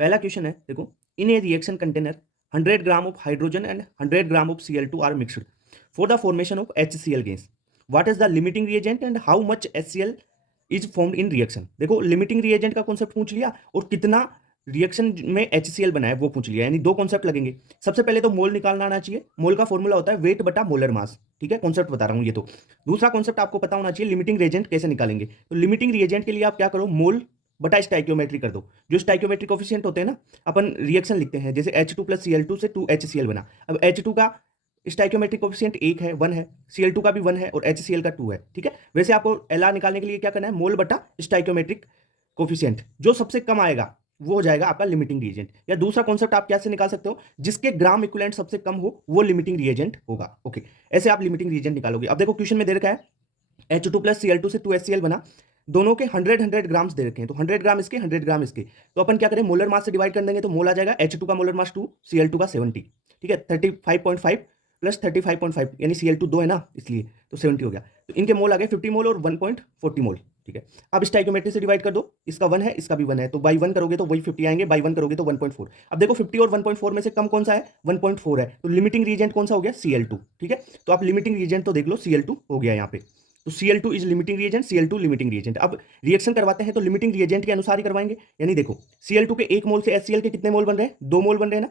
पहला क्वेश्चन है, देखो, in a reaction container 100 gram of hydrogen and 100 gram of Cl2 are mixed for the formation of HCl gas. What is the limiting reagent and how much HCl is formed in reaction. देखो, limiting reagent का concept पूछ लिया और कितना reaction में HCl बना है वो पूछ लिया, यानी दो कॉन्सेप्ट लगेंगे। सबसे पहले तो मोल निकालना आना चाहिए। मोल का फॉर्मूला होता है वेट बटा मोलर मास, ठीक है, कॉन्सेप्ट बता रहा हूं ये तो। दूसरा कॉन्सेप्ट आपको पता होना चाहिए लिमिटिंग रिएजेंट कैसे निकालेंगे। तो लिमिटिंग रिएजेंट के लिए आप क्या करो, मोल बटा स्टाइक्योमेट्री कर दो। जो स्टाइक्योमेट्रिक कोफिशिएंट होते हैं ना, अपन रिएक्शन लिखते हैं जैसे H2 प्लस Cl2 से 2HCl बना। अब H2 का स्टाइक्योमेट्रिक कोफिशिएंट 1 है, 1 है, Cl2 का भी 1 है और HCl का 2 है, ठीक है। वैसे आपको Lr निकालने के लिए क्या करना है, मोल बटा स्टाइक्योमेट्रिक कोफिशिएंट, जो सबसे कम आएगा वो हो जाएगा आपका लिमिटिंग रिएजेंट। या दूसरा कॉन्सेप्ट आप कैसे निकाल सकते हो, जिसके ग्राम इक्विवेलेंट सबसे कम हो वो लिमिटिंग रिएजेंट होगा। ओके, ऐसे आप लिमिटिंग रिएजेंट निकालोगे। अब देखो क्वेश्चन में दे रखा है H2 प्लस Cl2 से 2HCl बना, दोनों के 100 ग्राम्स दे रखे हैं, तो 100 ग्राम इसके 100 ग्राम इसके। तो अपन क्या करें, मोलर मास से डिवाइड कर देंगे तो मोल आ जाएगा H2 का मोलर मास 2, Cl2 का 70, ठीक है। 35.5 प्लस 35.5 यानी Cl2 2 है ना, इसलिए तो 70 हो गया। तो इनके मोल आ गए 50 मोल और 1.40 मोल, ठीक है। अब स्टाइक्योमेट्री से डिवाइड कर दो, इसका 1 है इसका भी 1 है, तो बाई 1 करोगे तो वही 50 आएंगे, बाई 1 करोगे तो 1.4। अब देखो 50 और 1.4 में से कम कौन सा है, 1.4 है, तो लिमिटिंग रीजेंट कौन सा हो गया, Cl2, ठीक है। तो आप लिमिटिंग रीजेंट तो देख लो, Cl2 हो गया यहाँ पे। तो Cl2 is limiting reagent, Cl2 limiting reagent. अब रिएक्शन करवाते हैं तो लिमिटिंग रिएजेंट के अनुसार ही करवाएंगे। यानी देखो Cl2 के 1 मोल से HCl के कितने मोल बन रहे हैं, 2 मोल बन रहे हैं ना,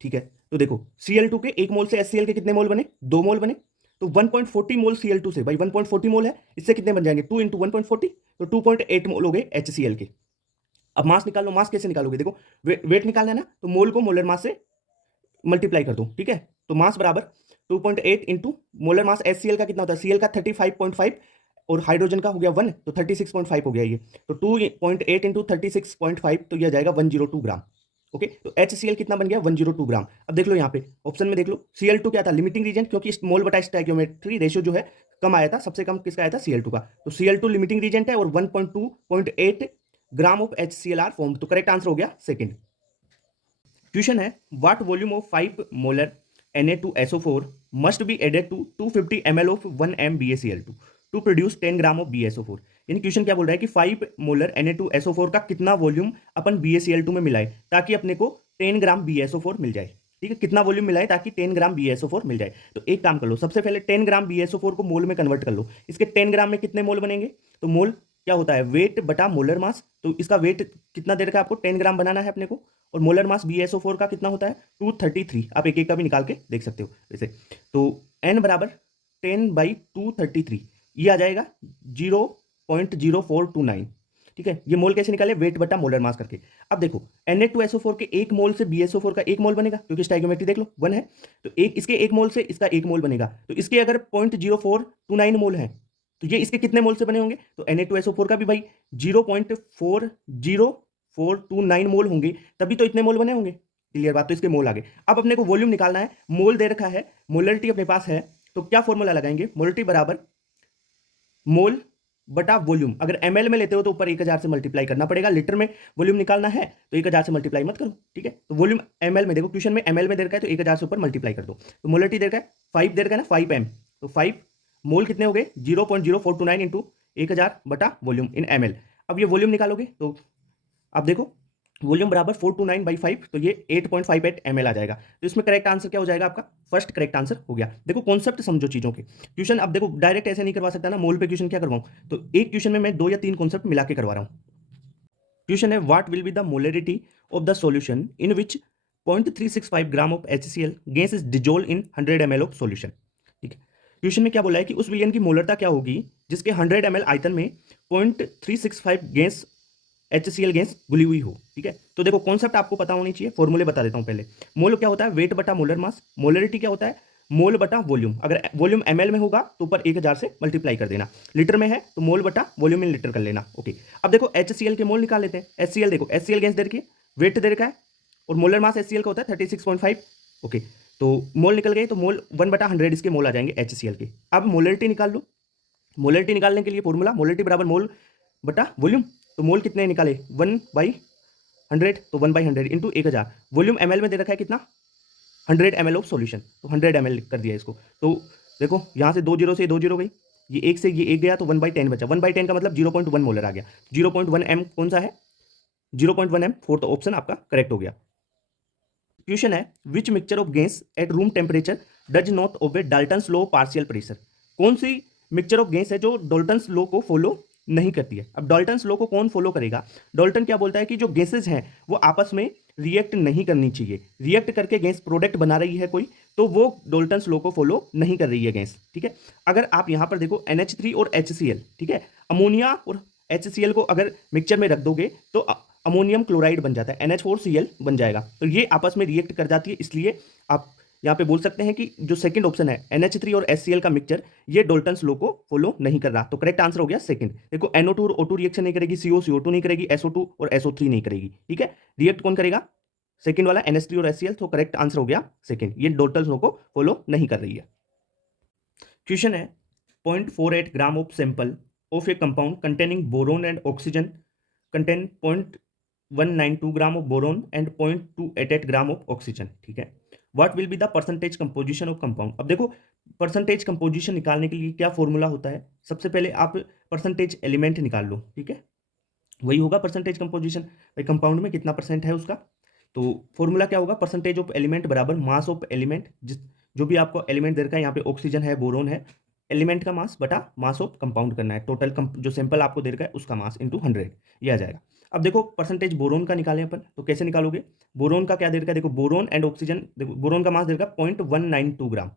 ठीक है। तो देखो Cl2 के 1 मोल से HCl के कितने मोल बने, 2 मोल बने। तो 1.40 मोल Cl2 से, भाई 1.40 मोल है, इससे कितने बन जाएंगे, 2 इंटू 1.40, तो 2.8 मोल हो गए HCl के। अब मास निकाल लो, मास कैसे निकालोगे, देखो वेट निकालना है ना, तो मोल को मोलर मास से मल्टीप्लाई कर दो, ठीक है। तो मास बराबर 2.8 इंटू मोलर मास HCl का कितना होता है, Cl का 35.5 और हाइड्रोजन का हो गया 1, तो 36.5 हो गया ये। तो 2.8 इंटू 36.5 तो यह जाएगा 102 ग्राम। ओके, तो HCl कितना बन गया, 102 ग्राम। अब देख लो यहाँ पे ऑप्शन में देख लो, Cl2 क्या था, लिमिटिंग रीजन, क्योंकि मोल बटा स्टोइकियोमेट्री रेशियो जो है कम आया था, सबसे कम किसका आया था, Cl2 का। तो Cl2 लिमिटिंग रीजेंट है और 1.2.8 gram of HCl are form. तो करेक्ट आंसर हो गया सेकंड। क्वेश्चन है, what volume of 5 molar Na2SO4 must be added to 250 ml of 1 m BaCl2 to produce 10 gram of BaSO4। यानी question क्या बोल रहा है कि 5 मोलर Na2SO4 का कितना वॉल्यूम अपन BaCl2 में मिलाए ताकि अपने को 10 ग्राम BaSO4 मिल जाए, ठीक है। कितना वॉल्यूम मिलाए ताकि 10 ग्राम BaSO4 मिल जाए। तो एक काम कर लो, सबसे पहले 10 ग्राम BaSO4 को मोल में कन्वर्ट कर लो। इसके 10 ग्राम में कितने मोल बनेंगे, तो मोल क्या होता है, वेट बटा मोलर मास। तो इसका वेट कितना दे रखा है आपको, 10 ग्राम बनाना है अपने को। और मोलर मास BaSO4 का कितना होता है, 233। आप एक एक का भी निकाल के देख सकते हो वैसे। तो n बराबर 10/233, ये आ जाएगा 0.0429, ठीक है। ये मोल कैसे निकाले, वेट बटा मोलर मास करके। अब देखो Na2SO4 के 1 मोल से BaSO4 का 1 मोल बनेगा, क्योंकि स्टोइकियोमेट्री देख लो 1 है, तो एक इसके 1 मोल से इसका 1 मोल बनेगा। तो इसके अगर 0.0429 मोल है, तो ये इसके कितने मोल से बने होंगे, तो Na2SO4 का भी भाई 0.40429 मोल होंगे, तभी तो इतने मोल बने होंगे। क्लियर बात, तो इसके मोल आ गए। अब अपने को वॉल्यूम निकालना है, मोल दे रखा है, मोलरिटी अपने पास है, तो क्या फॉर्मूला लगाएंगे, मोलरिटी बराबर मोल बटा वॉल्यूम। अगर ml में लेते हो तो ऊपर 1000 से मल्टीप्लाई करना पड़ेगा, लीटर में वॉल्यूम निकालना है तो 1000 से मल्टीप्लाई मत करो, ठीक है। तो वॉल्यूम ml में, देखो क्वेश्चन में ml में दे रखा है तो 1000 से ऊपर मल्टीप्लाई कर दो। तो मोलरिटी दे रखा है 5 दे रखा है ना, 5m, तो 5 मोल कितने हो गए, 0.0429 इंटू 1000 बटा वॉल्यूम इन ml। अब ये वॉल्यूम निकालोगे तो आप देखो वॉल्यूम बराबर 429/5, तो ये 8.58 ml आ जाएगा। तो इसमें करेक्ट आंसर क्या हो जाएगा आपका, फर्स्ट करेक्ट आंसर हो गया। देखो कॉन्सेप्ट समझो चीजों के। क्वेश्चन अब देखो डायरेक्ट ऐसे नहीं करवा सकता ना, मोल पे क्वेश्चन क्या करवाऊं, तो एक क्वेश्चन में मैं 2 या 3 कॉन्सेप्ट मिला के करवा रहा हूं। क्वेश्चन है, what will be the molarity of the solution in which 0.365 gram of HCl gas is dissolve in 100 ml of solution, ठीक है। क्वेश्चन में क्या बोला है कि उस विलयन की मोलरता क्या होगी जिसके 100 ml आयतन में 0.365 गैस HCl गैस घुली हुई हो, ठीक है। तो देखो कॉन्सेप्ट आपको पता होनी चाहिए, फॉर्मूले बता देता हूं पहले। मोल क्या होता है, वेट बटा मोलर मास। मोलरिटी क्या होता है, मोल बटा वॉल्यूम। अगर वॉल्यूम ml में होगा तो ऊपर 1000 से मल्टीप्लाई कर देना, लीटर में है तो मोल बटा वॉल्यूम इन लीटर कर लेना, ओके। अब देखो HCl के मोल निकाल लेते हैं। HCl देखो, HCl गैस दे रखी है, वेट दे रखा है, और मोलर मास HCl का होता है 36.5, ओके। तो मोल निकल गए, तो मोल 1/100 इसके मोल आ जाएंगे HCl के। अब मोलरिटी निकाल लो। मोलरिटी निकालने के लिए फॉर्मूला, मोलरिटी बराबर मोल बटा वॉल्यूम। तो मोल कितने निकाले, 1/100, तो 1/100 इंटू 1000। वॉल्यूम ml में दे रखा है कितना, 100 ml ऑफ सॉल्यूशन, तो 100 ml कर दिया इसको। तो देखो यहाँ से 2 जीरो से 2 जीरो गई, ये एक से ये एक गया, तो 1/10 बचा। 1/10 का मतलब 0.1 मोलर आ गया। 0.1 m कौन सा है, 0.1 m, फोर्थ ऑप्शन आपका करेक्ट हो गया। क्वेश्चन है which mixture of gas at room temperature does not obey Dalton's law partial pressure. कौन सी मिक्सचर ऑफ गैस है जो डाल्टन्स लॉ को फॉलो नहीं करती है। अब डाल्टन्स लॉ को कौन फॉलो करेगा? डाल्टन क्या बोलता है कि जो गैसेज हैं वो आपस में रिएक्ट नहीं करनी चाहिए। रिएक्ट करके गैस प्रोडक्ट बना रही है कोई, तो वो डाल्टन्स लॉ को फॉलो नहीं कर रही है गैस, ठीक है। अगर आप यहां पर देखो NH3 और HCl, ठीक है, अमोनिया और HCl को अगर मिक्सचर में रख दोगे तो अमोनियम क्लोराइड बन जाता है, NH4Cl बन जाएगा। तो ये आपस में रिएक्ट कर जाती है, इसलिए आप यहाँ पे बोल सकते हैं कि जो सेकंड ऑप्शन है NH3 और HCl का मिक्सचर, ये डाल्टन्स लॉ को फॉलो नहीं कर रहा। तो करेक्ट आंसर हो गया सेकंड। देखो NO2 और O2 रिएक्शन नहीं करेगी, CO नहीं करेगी, SO2 और SO3 नहीं करेगी, ठीक है। रिएक्ट कौन करेगा? सेकंड वाला NH3 और HCl। तो करेक्ट आंसर हो गया सेकंड, ये डाल्टन्स लॉ को फॉलो नहीं कर रही है। क्वेश्चन है 0.48 gram of sample of A compound containing boron and oxygen contain 0.192 gram of boron and 0.288 gram of oxygen, ठीक है। What will be the percentage composition of compound. अब देखो परसेंटेज कंपोजिशन निकालने के लिए क्या फॉर्मूला होता है? सबसे पहले आप परसेंटेज एलिमेंट निकाल लो, ठीक है, वही होगा परसेंटेज कंपोजिशन। भाई कंपाउंड में कितना परसेंट है उसका, तो फॉर्मूला क्या होगा? परसेंटेज ऑफ एलिमेंट बराबर मास ऑफ एलिमेंट, जिस जो भी आपको एलिमेंट दे रखा है, यहाँ पे ऑक्सीजन है, बोरोन है, एलिमेंट का मास बटा मास ऑफ कंपाउंड करना है, टोटल जो सैंपल आपको दे रखा है उसका मास इंटू 100, ये आ जाएगा। अब देखो परसेंटेज बोरोन का निकालें अपन, तो कैसे निकालोगे? बोरोन का क्या दे रखा है? देखो बोरोन एंड ऑक्सीजन, देखो बोरोन का मास दे रखा है 0.192 ग्राम,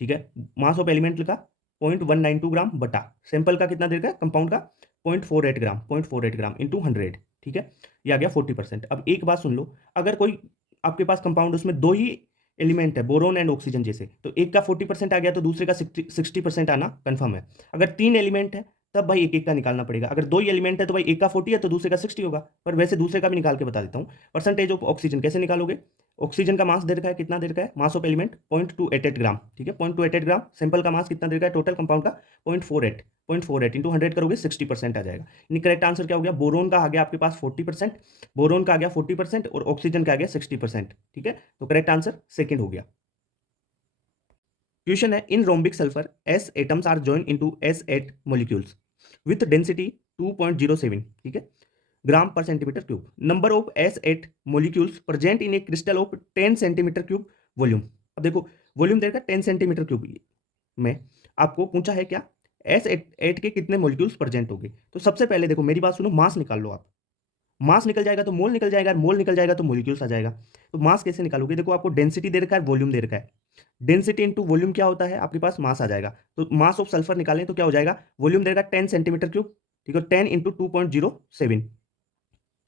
ठीक है। मास ऑफ एलिमेंट लिखा 0.192 ग्राम बटा सैंपल का कितना दे रखा है कंपाउंड का 0.48 ग्राम, 0.48 ग्राम इंटू 100, ठीक है, ये आ गया 40%। अब एक बात सुन लो, अगर कोई आपके पास कंपाउंड उसमें दो ही एलिमेंट है बोरोन एंड ऑक्सीजन जैसे, तो एक का 40% आ गया तो दूसरे का 60% आना कंफर्म है। अगर तीन एलिमेंट है तब भाई एक एक का निकालना पड़ेगा। अगर दो ही एलिमेंट है तो भाई एक का 40 है तो दूसरे का 60 होगा। पर वैसे दूसरे का भी निकाल के बता देता हूँ। परसेंटेज ऑफ ऑक्सीजन कैसे निकालोगे? ऑक्सीजन का मास दे रखा है, कितना दे रखा है? मास ऑफ एलिमेंट 0.288 ग्राम, ठीक है, 0.288 ग्राम। सैंपल का मास कितना दे रखा है टोटल कंपाउंड का? 0.48 इंटू 100 करोगे 60% आ जाएगा। यानी करेक्ट आंसर क्या हो गया? बोरोन का आ गया आपके पास 40%, बोरोन का आ गया 40% और ऑक्सीजन का आ गया 60%, ठीक है। तो करेक्ट आंसर सेकंड हो गया। क्वेश्चन है in rhombic sulphur S atoms are join into S8 molecules with density 2.07, ठीक है, gram per centimetre cube. Number of S8 molecules present in a crystal of 10 centimetre cube volume. अब देखो volume देगा 10 centimetre cube में, आपको पूछा है क्या S8 के कितने मॉलिक्यूल्स प्रेजेंट होंगे। तो सबसे पहले देखो मेरी बात सुनो, मास निकाल लो आप। मास निकल जाएगा तो मोल निकल जाएगा, मोल निकल जाएगा तो मॉलिक्यूल्स आ जाएगा। तो मास कैसे निकालोगे? देखो आपको डेंसिटी दे रखा है, वॉल्यूम दे रखा है। डेंसिटी इंटू वॉल्यूम क्या होता है? आपके पास मास आ जाएगा। तो मास ऑफ सल्फर निकालें तो क्या हो जाएगा? वॉल्यूम देगा 10 सेंटीमीटर क्यूब, ठीक है, 10 इंटू 2.07,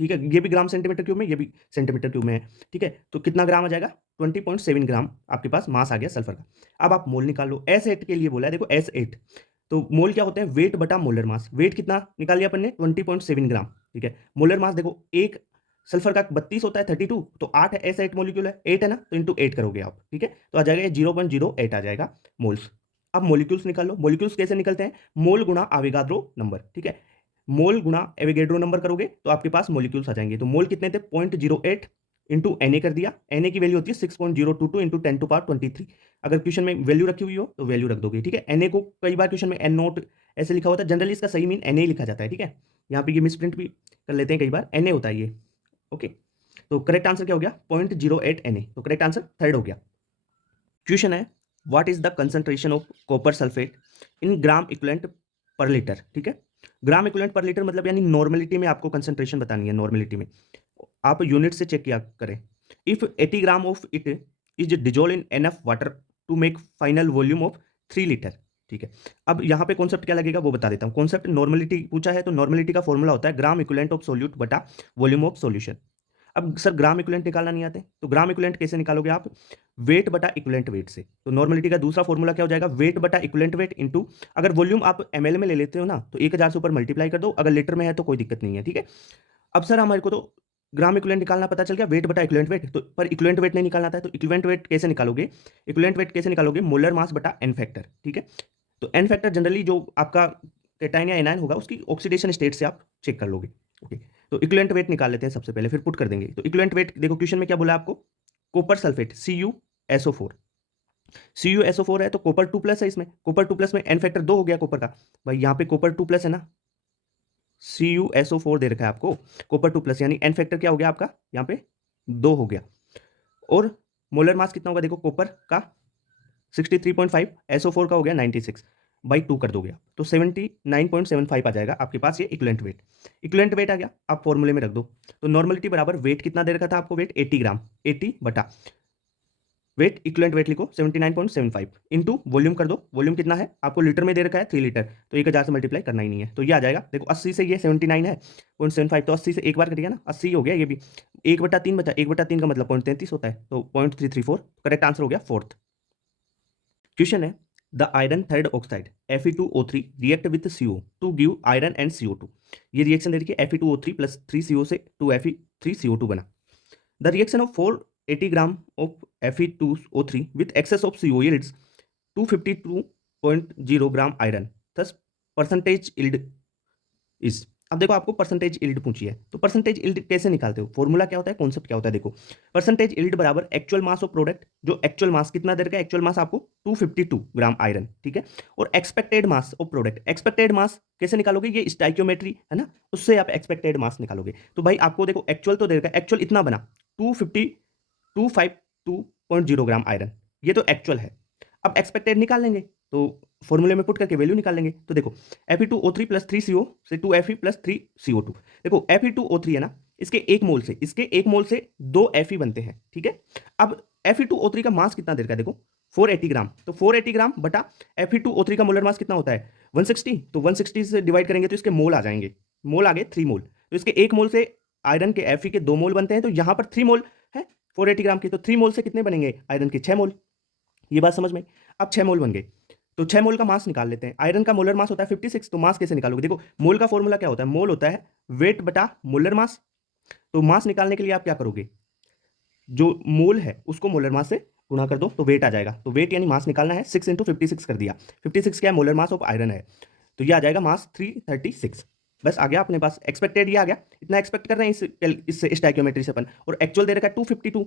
ठीक है, ये भी ग्राम सेंटीमीटर क्यूब में, ये भी सेंटीमीटर क्यूब में है, ठीक है। तो कितना ग्राम आ जाएगा? 20.7 ग्राम आपके पास मास आ गया सल्फर का। अब आप मोल निकाल लो। S8 के लिए बोला है, देखो S8 तो मोल क्या होते हैं? वेट बटा मोलर मास। वेट कितना निकाल लिया अपन ने? 20.7 ग्राम, ठीक है। मोलर मास देखो एक सल्फर का 32 होता है, 32, तो 8 है, S8 मॉलिक्यूल है, 8 है ना, तो इंटू 8 करोगे आप, ठीक है, तो आ जाएगा ये 0.08 आ जाएगा मोल्स। अब मॉलिक्यूल्स निकाल लो। मॉलिक्यूल्स कैसे निकलते हैं? मोल गुणा आविगाद्रो नंबर, ठीक है, मोल गुणा एविगेड्रो नंबर करोगे तो आपके पास मॉलिक्यूल्स आ जाएंगे। तो मोल कितने थे? 0.08 इंटू Na कर दिया। Na की वैल्यू होती है 6.022 इंटू 10⁻23। अगर क्वेश्चन में वैल्यू रखी हुई हो तो वैल्यू रख दोगे, ठीक है। Na को कई बार क्वेश्चन में N नोट ऐसे लिखा होता है, जनरली इसका सही मीन Na लिखा जाता है, ठीक है। यहाँ पे ये मिसप्रिंट भी कर लेते हैं कई बार, Na होता है ये, ओके। तो करेक्ट आंसर क्या हो गया? 0.08 Na। तो करेक्ट आंसर थर्ड हो गया। क्वेश्चन है what is the concentration of copper sulphate in gram equivalent पर लीटर, ठीक है। ग्राम इक्विवेलेंट पर लीटर मतलब यानी नॉर्मलिटी में आपको कंसंट्रेशन बतानी है। नॉर्मलिटी में आप यूनिट से चेक किया करें। If 80 gram of it is dissolve in enough water to make final volume of 3 litre, ठीक है। अब यहाँ पे कॉन्सेप्ट क्या लगेगा वो बता देता हूँ। कॉन्सेप्ट नॉर्मलिटी पूछा है तो नॉर्मलिटी का फॉर्मूला होता है ग्राम इक्विवेलेंट ऑफ सोल्यूट बटा वॉल्यूम ऑफ सॉल्यूशन। अब सर ग्राम इक्विवेलेंट निकालना नहीं आते तो ग्राम इक्विवेलेंट कैसे निकालोगे आप? वेट बटा इक्विवेलेंट वेट से। तो नॉर्मलिटी का दूसरा फॉर्मूला क्या हो जाएगा? वेट बटा इक्विवेलेंट वेट इंटू, अगर वॉल्यूम आप एमएल में ले लेते हो ना तो 1000 से ऊपर मल्टीप्लाई कर दो, अगर लीटर में है तो कोई दिक्कत नहीं है, ठीक है। अब सर हमारे को तो ग्राम इक्विवेलेंट निकालना पता चल गया, वेट बटा इक्विवेलेंट वेट, तो पर इक्विवेलेंट वेट नहीं निकालना था। तो इक्विवेलेंट वेट कैसे निकालोगे? इक्विवेलेंट वेट कैसे निकालोगे? मोलर मास बटा एन फैक्टर, ठीक है। तो एन फैक्टर जनरली जो आपका कैटायन या एनायन होगा उसकी ऑक्सीडेशन स्टेट से आप चेक कर लोगे, ओके। तो इक्विवेलेंट वेट निकाल लेते हैं सबसे पहले, फिर पुट कर देंगे। तो इक्विवेलेंट वेट देखो क्वेश्चन में क्या बोला आपको? कॉपर सल्फेट CuSO4, CuSO4 है तो कॉपर 2 प्लस है इसमें, कॉपर 2 प्लस में एन फैक्टर 2 हो गया कॉपर का। भाई यहाँ पे कॉपर 2 प्लस है ना, CuSO4 दे रखा है आपको, कॉपर 2+, यानी N फैक्टर क्या हो गया आपका यहाँ पे 2 हो गया। और मोलर मास कितना होगा देखो, कॉपर का 63.5, SO4 का हो गया 96/2 कर दोगे आप, तो 79.75 आ जाएगा आपके पास ये इक्विवेलेंट वेट। इक्विवेलेंट वेट आ गया, आप फॉर्मूले में रख दो। तो नॉर्मलिटी बराबर वेट कितना दे रखा था आपको, वेट 80 ग्राम, 80 बटा वेट, इक्विवेलेंट वेट लिखो 79.75 इंटू वॉल्यूम कर दो। वॉल्यूम कितना है आपको, लीटर में दे रखा है 3 लीटर, तो 1000 से मल्टीप्लाई करना ही नहीं है, तो ये आ जाएगा देखो 80 से ये 79 है 0.75, तो 80 से एक बार कटिएगा ना, 80 हो गया ये भी, 1/3 बचा, 1/3 का मतलब 0.33 होता है, तो 0.334 करेक्ट आंसर हो गया फोर्थ। क्वेश्चन है the iron third oxide Fe2O3 react with CO to give iron and CO2। ये रिएक्शन दे रखी है Fe2O3 प्लस 3CO से 2Fe3CO2 बना। The reaction of 480 gram of Fe2O3 with excess of CO yields 252.0 gram iron, thus percentage yield is. अब देखो आपको percentage yield पूछी है, तो परसेंटेज इल्ड कैसे निकालते हो, फॉर्मूला क्या होता है, कॉन्सेप्ट क्या होता है, देखो परसेंटेज इल्ड बराबर एक्चुअल मास ऑफ प्रोडक्ट, जो एक्चुअल मास कितना दे रखा है, एक्चुअल मास आपको 252 ग्राम आयरन, ठीक है, और expected mass of product. Expected mass कैसे निकालोगे, ये स्टाइक्योमेट्री है ना, उससे आप एक्सपेक्टेड मास निकालोगे। तो भाई आपको देखो एक्चुअल तो दे रखा है, एक्चुअल इतना बना 252.0 ग्राम आयरन, ये तो एक्चुअल है। अब एक्सपेक्टेड निकाल लेंगे, तो फॉर्मूले में पुट करके वैल्यू निकाल लेंगे। तो देखो Fe2O3 प्लस 3CO से 2Fe प्लस 3CO2। देखो Fe2O3 है ना, इसके एक मोल से 2 Fe बनते हैं, ठीक है। अब Fe2O3 का मास कितना दे रखा है देखो 480 ग्राम, तो 480 ग्राम बटा Fe2O3 का मोलर मास कितना होता है 160, तो 160 से डिवाइड करेंगे तो इसके मोल आ जाएंगे, मोल आ गए 3 मोल, तो इसके एक मोल से आयरन के Fe के 2 मोल बनते हैं, तो यहाँ पर 3 मोल है 480 ग्राम की, तो 3 मोल से कितने बनेंगे आयरन के 6 मोल। ये बात समझ में। अब 6 मोल बन गए, तो 6 मोल का मास निकाल लेते हैं। आयरन का मोलर मास होता है 56, तो मास कैसे निकालोगे, देखो मोल का फॉर्मूला क्या होता है, मोल होता है वेट बटा मोलर मास। तो मास निकालने के लिए आप क्या करोगे, जो मोल है उसको मोलर मास से गुणा कर दो, तो वेट आ जाएगा। तो वेट यानी मास निकालना है, 6 × 56 कर दिया, 56 क्या है मोलर मास ऑफ आयरन है, तो ये आ जाएगा मास 336। बस आ गया अपने पास एक्सपेक्टेड, ये आ गया, इतना एक्सपेक्ट कर रहे हैं इससे स्टाइक्योमेट्री से अपन, और एक्चुअल दे रखा है 252,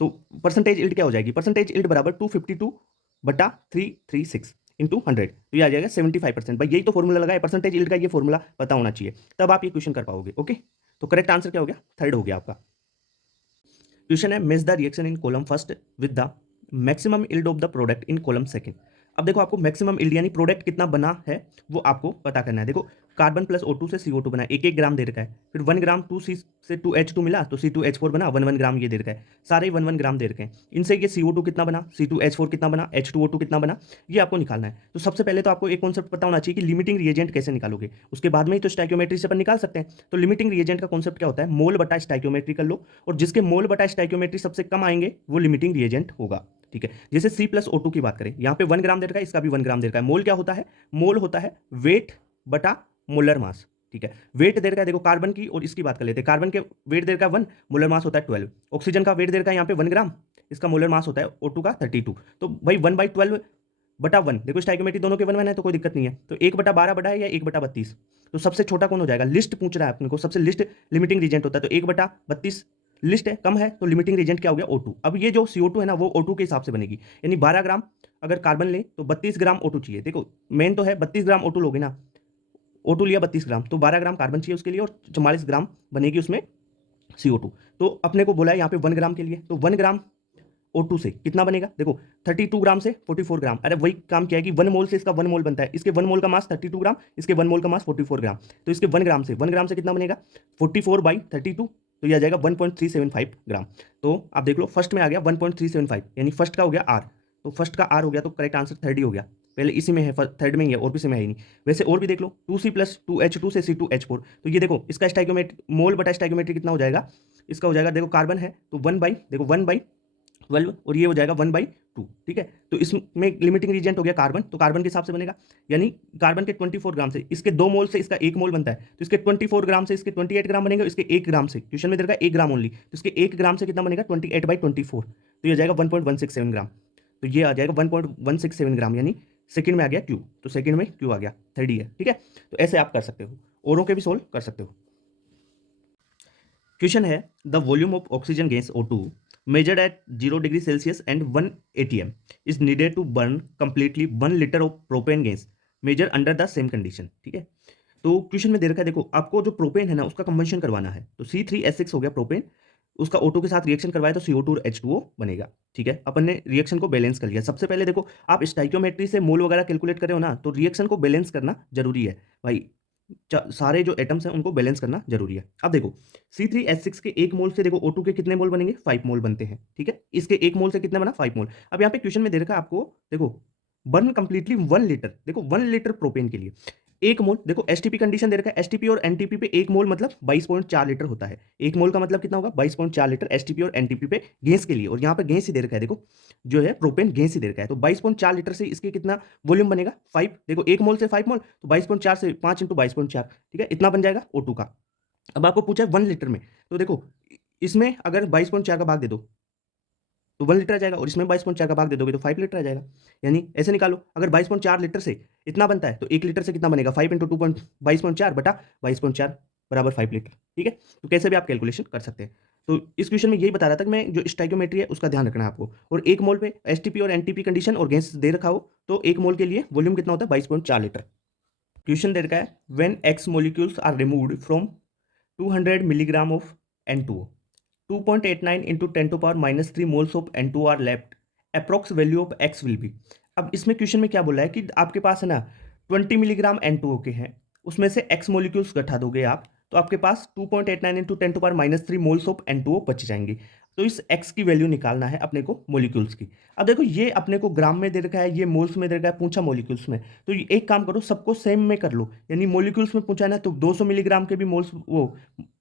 तो परसेंटेज इल्ड क्या हो जाएगी, परसेंटेज इल्ड बराबर 252 बटा 336 इंटू 100, तो ये आ जाएगा 75%। भाई यही तो फॉर्मूला लगा है, परसेंटेज इल्ड का ये फॉर्मूला पता होना चाहिए, तब आप ये क्वेश्चन कर पाओगे। ओके, तो करेक्ट आंसर क्या हो गया, थर्ड हो गया आपका। क्वेश्चन है miss the reaction in column first with the maximum yield of the product in column second. अब देखो आपको मैक्सिमम इल्ड यानी प्रोडक्ट कितना बना है वो आपको पता करना है। देखो कार्बन प्लस O2 से CO2 बना, 1-1 ग्राम दे रखा है, फिर 1 ग्राम 2C से 2H2 मिला तो C2H4 बना, 1-1 ग्राम ये दे रखा है, सारे 1-1 ग्राम दे रखे हैं। इनसे ये CO2 कितना बना, C2H4 कितना बना, H2O2 कितना बना, ये आपको निकालना है। तो सबसे पहले तो आपको एक कॉन्सेप्ट पता होना चाहिए कि लिमिटिंग रिएजेंट कैसे निकालोगे, उसके बाद में ही तो स्टाइक्योमेट्री से अपन निकाल सकते हैं। तो लिमिटिंग रिएजेंट का कॉन्सेप्ट क्या होता है, मोल बटा स्टाइक्योमेट्री कर लो, और जिसके मोल बटा स्टाइक्योमेट्री सबसे कम आएंगे वो लिमिटिंग रिएजेंट होगा, ठीक है। जैसे C+O2 की बात करें, यहाँ पे 1 ग्राम दे रखा है, इसका भी 1 ग्राम दे रखा है। मोल क्या होता है, मोल होता है वेट बटा मोलर मास, ठीक है। वेट दे रखा है देखो कार्बन की, और इसकी बात कर लेते हैं, कार्बन के वेट दे रखा है 1, मोलर मास होता है 12। ऑक्सीजन का वेट दे रखा है यहाँ पे 1 ग्राम, इसका मोलर मास होता है O2 का 32। तो भाई 1/12 बटा 1, देखो स्टाइक्योमेट्री दोनों के 1-1 है तो कोई दिक्कत नहीं है, तो 1/12 बटा है या 1/32, तो सबसे छोटा कौन हो जाएगा, लिस्ट पूछ रहा है अपने को, सबसे लिस्ट लिमिटिंग रीजेंट होता है, तो 1/32 लिस्ट है, कम है, तो लिमिटिंग रीजेंट क्या हो गया O2। अब ये जो CO2 है ना वो O2 के हिसाब से बनेगी, यानी 12 ग्राम अगर कार्बन ले तो 32 ग्राम O2 चाहिए। देखो मेन तो है 32 ग्राम O2 लोगे ना, O2 लिया 32 ग्राम, तो 12 ग्राम कार्बन चाहिए उसके लिए, और 44 ग्राम बनेगी उसमें CO2। तो अपने को बोला है यहाँ पे 1 ग्राम के लिए, तो 1 ग्राम O2 से कितना बनेगा, देखो 32 ग्राम से 44 ग्राम, अरे वही काम किया है कि 1 मोल से इसका 1 मोल बनता है, इसके 1 मोल का मास 32 ग्राम, इसके 1 मोल का मास 44 ग्राम, तो इसके 1 ग्राम से कितना बनेगा 44/32, तो यह आ जाएगा 1.375 ग्राम। तो आप देख लो फर्स्ट में आ गया 1.375, यानी फर्स्ट का हो गया R, तो फर्स्ट का R हो गया, तो करेक्ट आंसर थर्ड ही हो गया। पहले इसी में है, थर्ड में ही है, और किसी में है ही नहीं। वैसे और भी देख लो 2C प्लस 2H2 से C2H4, तो ये देखो इसका स्टाइक्योमेट्री मोल बटा स्टाइक्योमेट्री कितना हो जाएगा, इसका हो जाएगा देखो कार्बन है तो 1/12 और ये हो जाएगा 1/2, ठीक है। तो इसमें लिमिटिंग रीजेंट हो गया कार्बन, तो कार्बन के हिसाब से बनेगा, यानी कार्बन के 24 ग्राम से इसके 2 मोल से इसका 1 मोल बनता है, तो इसके 24 ग्राम से इसके 28 ग्राम बनेगा, इसके 1 ग्राम से, क्वेश्चन में दे रखा है 1 ग्राम ओनली, तो इसके 1 ग्राम से कितना बनेगा 28/24, तो ये आ जाएगा 1.167 ग्राम, तो ये आ जाएगा 1.167 ग्राम, यानी सेकंड में आ गया Q, तो सेकंड में Q आ गया, थर्ड ही है, ठीक है। तो ऐसे आप कर सकते हो, औरों के भी सोल्व कर सकते हो। क्वेश्चन है the volume of oxygen gas O2 measured at 0 degree Celsius and 1 atm is needed to burn completely 1 liter of propane gas measured under the same condition, ठीक है। तो क्वेश्चन में दे रखा है, देखो आपको जो प्रोपेन है ना उसका कंबंशन करवाना है, तो C3H6 हो गया प्रोपेन, उसका O2 के साथ रिएक्शन करवाए तो CO2 और H2O बनेगा। ठीक है, अपन ने रिएक्शन को बैलेंस कर लिया। सबसे पहले देखो आप स्टाइकियोमेट्री से मोल वगैरह कैलकुलेट करे हो ना, तो रिएक्शन को बैलेंस करना जरूरी है भाई। सारे जो एटम्स हैं उनको बैलेंस करना जरूरी है। अब देखो C3H6 के एक मोल से देखो O2 के कितने मोल बनेंगे, 5 मोल बनते हैं। ठीक है, इसके एक मोल से कितने बना, 5 मोल। अब यहाँ पे क्वेश्चन में दे रखा है आपको, देखो बर्न कंप्लीटली 1 लीटर, देखो 1 लीटर प्रोपेन के लिए एक मोल, देखो एसटीपी कंडीशन दे रखा है, एसटीपी और एनटीपी पे एक मोल मतलब 22.4 लीटर होता है। एक मोल का मतलब कितना होगा, 22.4 लीटर एसटीपी और एनटीपी पे गैस के लिए, और यहाँ पे गैस ही दे रखा है, देखो जो है प्रोपेन गैस ही दे रखा है, तो 22.4 लीटर से इसके कितना वॉल्यूम बनेगा, 5। देखो एक मोल से 5 मोल, तो 22.4 से 5 इंटू 22.4, ठीक है, इतना बन जाएगा O2 का। अब आपको पूछा है 1 लीटर में, तो देखो इसमें अगर 22.4 का भाग दे दो तो 1 लीटर आ जाएगा, और इसमें 22.4 का भाग दे दोगे तो 5 लीटर आ जाएगा। यानी ऐसे निकालो, अगर 22.4 लीटर से इतना बनता है तो 1 लीटर से कितना बनेगा, 5 इंटू 22.4 बटा 22.4 बराबर 5 लीटर। ठीक है, तो कैसे भी आप कैलकुलेशन कर सकते हैं। तो इस क्वेश्चन में यही बता रहा था कि मैं जो स्टाइकोमेट्री है उसका ध्यान रखना है आपको, और एक मोल पे एसटीपी और एनटीपी कंडीशन और गैस दे रखा हो तो एक मोल के लिए वॉल्यूम कितना होता है, 22.4 लीटर। क्वेश्चन दे रखा है, when X molecules are removed from 200 milligram of N2O, 2.89 into 10 to power minus 3 moles of N2O are left. Approx value of X will be. अब इसमें क्वेश्चन में क्या बोला है कि आपके पास है ना 20 मिलीग्राम N2O के हैं, उसमें से X मोलिक्यूल्स घटा दोगे आप, तो आपके पास 2.89 into 10 to power minus 3 moles of N2O बच जाएंगे। तो इस X की वैल्यू निकालना है अपने को मोलिक्यूल्स की। अब देखो ये अपने को ग्राम में दे रखा है, ये मोल्स में दे रखा है, पूछा मोलिक्यूल्स में, तो एक काम करो सबको सेम में कर लो, यानी मोलिक्यूल्स में पूछा है ना तो 200 मिलीग्राम के भी मोल्स वो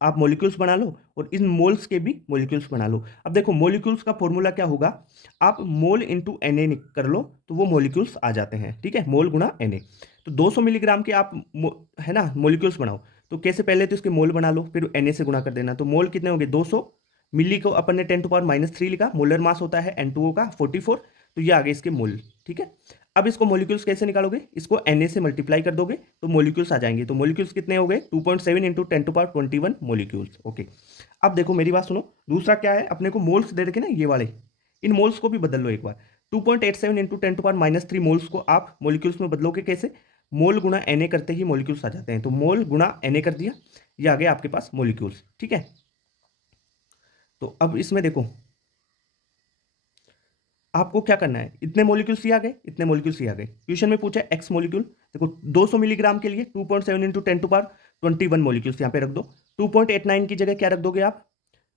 आप मोलिक्यूल्स बना लो, और इन मोल्स के भी मोलिक्यूल्स बना लो। अब देखो मोलिक्यूल्स का फॉर्मूला क्या होगा, आप मोल इंटू Na कर लो तो वो मोलिक्यूल्स आ जाते हैं। ठीक है, मोल गुणा Na, तो 200 मिलीग्राम के आप है ना मोलिक्यूल्स बनाओ, तो कैसे, पहले तो इसके मोल बना लो फिर Na से गुणा कर देना, तो मोल कितने होंगे 200, मिली को अपन ने 10 टू पावर माइनस 3 लिखा, मोलर मास होता है N2O का 44, तो ये आगे इसके मोल। ठीक है, अब इसको मोलिक्यूल्स कैसे निकालोगे, इसको Na से मल्टीप्लाई कर दोगे तो मोलिक्यूल्स आ जाएंगे, तो मोलिक्यूल्स कितने हो गए 2.7 into 10 to power 21 molecules. Okay, अब देखो मेरी बात सुनो, दूसरा क्या है अपने को मोल्स दे रखे ना ये वाले, इन मोल्स को भी बदल लो एक बार, 2.87 into 10 to power minus 3 moles को आप मोलिक्यूल्स में बदलोगे कैसे, मोल गुणा Na करते ही मोलिक्यूल्स आ जाते हैं, तो मोल गुणा Na कर दिया, ये आ गया आपके पास मोलिक्यूल्स। ठीक है, तो अब इसमें देखो आपको क्या करना है, इतने मोलिक्यूल्स ही आ गए, इतने मोलिक्यूल्स ही आ गए। क्वेश्चन में पूछा है एक्स मोलिक्यूल, देखो 200 मिलीग्राम के लिए 2.7 इंटू 10 टू पावर 21 मोलिक्यूल्स यहाँ पे रख दो, 2.89 की जगह क्या रख दोगे आप,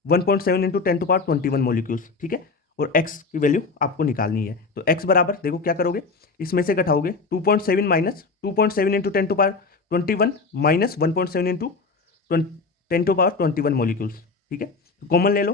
1.7 इंटू 10 टू पावर 21 मोलिक्यूल्स। ठीक है, और एक्स की वैल्यू आपको निकालनी है, तो एक्स बराबर देखो क्या करोगे, इसमें से घटाओगे 2.7 minus 2.7 into 10 to power 21 minus 1.7 into 10 to power 21 molecules. ठीक है, तो कॉमन ले लो,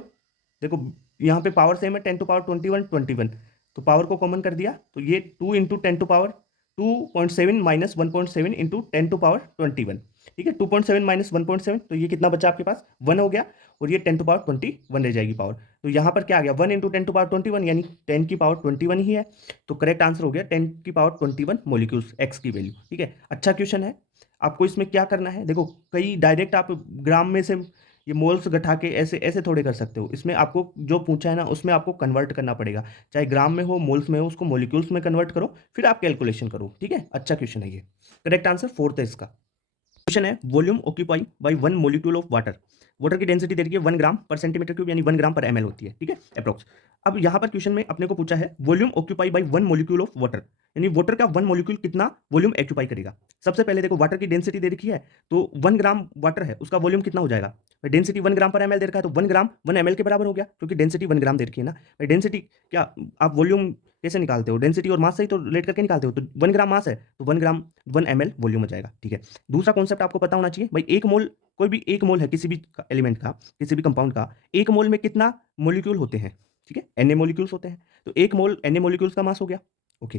देखो यहाँ पे पावर सेम है 10 टू पावर 21 तो पावर को कॉमन कर दिया, तो ये 2 into 10 to power 2.7 minus 1.7 into 10 to power 21। ठीक है, 2.7 माइनस 1.7, तो ये कितना बचा आपके पास 1 हो गया, और ये 10 टू पावर 21 रह जाएगी पावर, तो यहाँ पर क्या आ गया 1 इंटू 10 टू पावर 21, यानी 10 की पावर 21 ही है, तो करेक्ट आंसर हो गया 10 की पावर 21 मोलिक्यूल्स एक्स की वैल्यू। ठीक है, अच्छा क्वेश्चन है। आपको इसमें क्या करना है, देखो कई डायरेक्ट आप ग्राम में से ये मोल्स घटा के ऐसे ऐसे थोड़े कर सकते हो, इसमें आपको जो पूछा है ना उसमें आपको कन्वर्ट करना पड़ेगा, चाहे ग्राम में हो मोल्स में हो, उसको मोलिक्यूल्स में कन्वर्ट करो फिर आप कैलकुलेशन करो। ठीक है, अच्छा क्वेश्चन है ये, करेक्ट आंसर फोर्थ है इसका। क्वेश्चन है, volume occupy by 1 molecule of water, water की डेंसिटी दे रखी है 1 ग्राम पर सेंटीमीटर क्यूब, यानी 1 ग्राम पर ml होती है। ठीक है, अप्रोक्स। अब यहाँ पर क्वेश्चन में अपने को पूछा है volume occupy by 1 molecule of water, यानी वाटर का 1 मॉलिक्यूल कितना वॉल्यूम ऑक्यूपाई करेगा। सबसे पहले देखो वाटर की डेंसिटी दे रखी है, तो 1 ग्राम वाटर है उसका वॉल्यूम कितना हो जाएगा, डेंसिटी 1 ग्राम पर ml दे रखा है, तो 1 ग्राम 1 ml के बराबर हो गया, क्योंकि डेंसिटी 1 ग्राम दे रखी है ना। डेंसिटी क्या आप वॉल्यूम कैसे निकालते हो, डेंसिटी और मास से ही तो रिलेट करके निकालते हो, तो 1 ग्राम मास है तो 1 ग्राम 1 ml वॉल्यूम हो जाएगा। ठीक है, दूसरा कॉन्सेप्ट आपको पता होना चाहिए भाई, एक मोल कोई भी एक मोल है किसी भी एलिमेंट का, किसी भी कंपाउंड का, एक मोल में कितना मोलिक्यूल होते हैं। ठीक है, Na मोलिक्यूल्स होते हैं, तो एक मोल Na मोलिक्यूल्स का मास हो गया। ओके,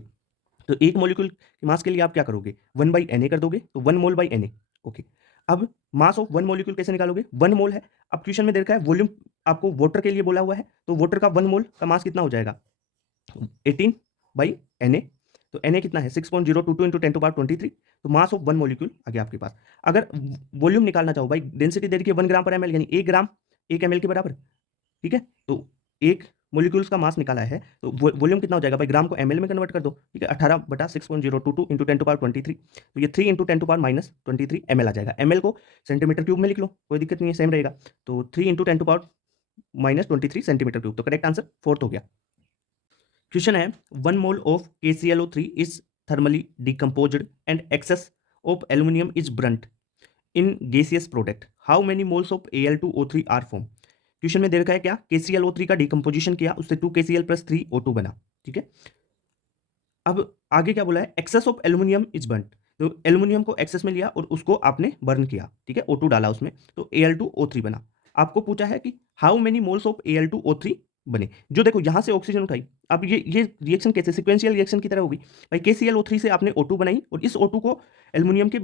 तो एक मोलिक्यूल के मास के लिए आप क्या करोगे 1 बाई Na कर दोगे, तो 1 मोल बाई Na। ओके, अब मास ऑफ 1 मोलिक्यूल कैसे निकालोगे, 1 मोल है, अब क्वेश्चन में दे रखा है वॉल्यूम आपको वाटर के लिए बोला हुआ है, तो वाटर का 1 मोल का मास कितना हो जाएगा 18 बाई Na, तो Na कितना है 6.022 इंटू 10 टू पावर 23, तो मास ऑफ 1 मॉलिक्यूल आ गया आपके पास। अगर वॉल्यूम निकालना चाहो भाई, डेंसिटी दे रखी है 1 ग्राम पर ml, यानी 1 ग्राम 1 ml के बराबर। ठीक है, तो 1 मोलिक्यूल्स का मास निकाला है, तो वॉल्यूम कितना हो जाएगा भाई, ग्राम को ml में कन्वर्ट कर दो, ठीक है, 18/6.022 इंटू 10⁻23, तो ये 3 इंटू 10⁻23 ml आ जाएगा। ml को सेंटीमीटर क्यूब में लिख लो, कोई दिक्कत नहीं है, सेम रहेगा। तो 3 इंटू 10⁻23 सेंटीमीटर क्यूब, तो करेक्ट आंसर फोर्थ हो गया। क्वेश्चन है 1 mole of KClO3 is thermally decomposed and excess of aluminium is burnt in gaseous product, how many moles of Al2O3 are form. Question में दे रखा है क्या, KClO3 का डिकम्पोजिशन किया, उससे 2KCl + 3O2 बना, ठीक है। अब आगे क्या बोला है, excess of aluminium is burn, तो एल्यूमिनियम को एक्सेस में लिया और उसको आपने बर्न किया, ठीक है, O2 डाला उसमें, तो Al2O3 बना। आपको पूछा है कि how many moles of Al2O3 बने। जो देखो यहां से ऑक्सीजन उठाई, अब ये रिएक्शन कैसे, सिक्वेंशियल रिएक्शन की तरह होगी भाई। KClO3 से आपने O2 बनाई और इस O2 को एल्यूमिनियम के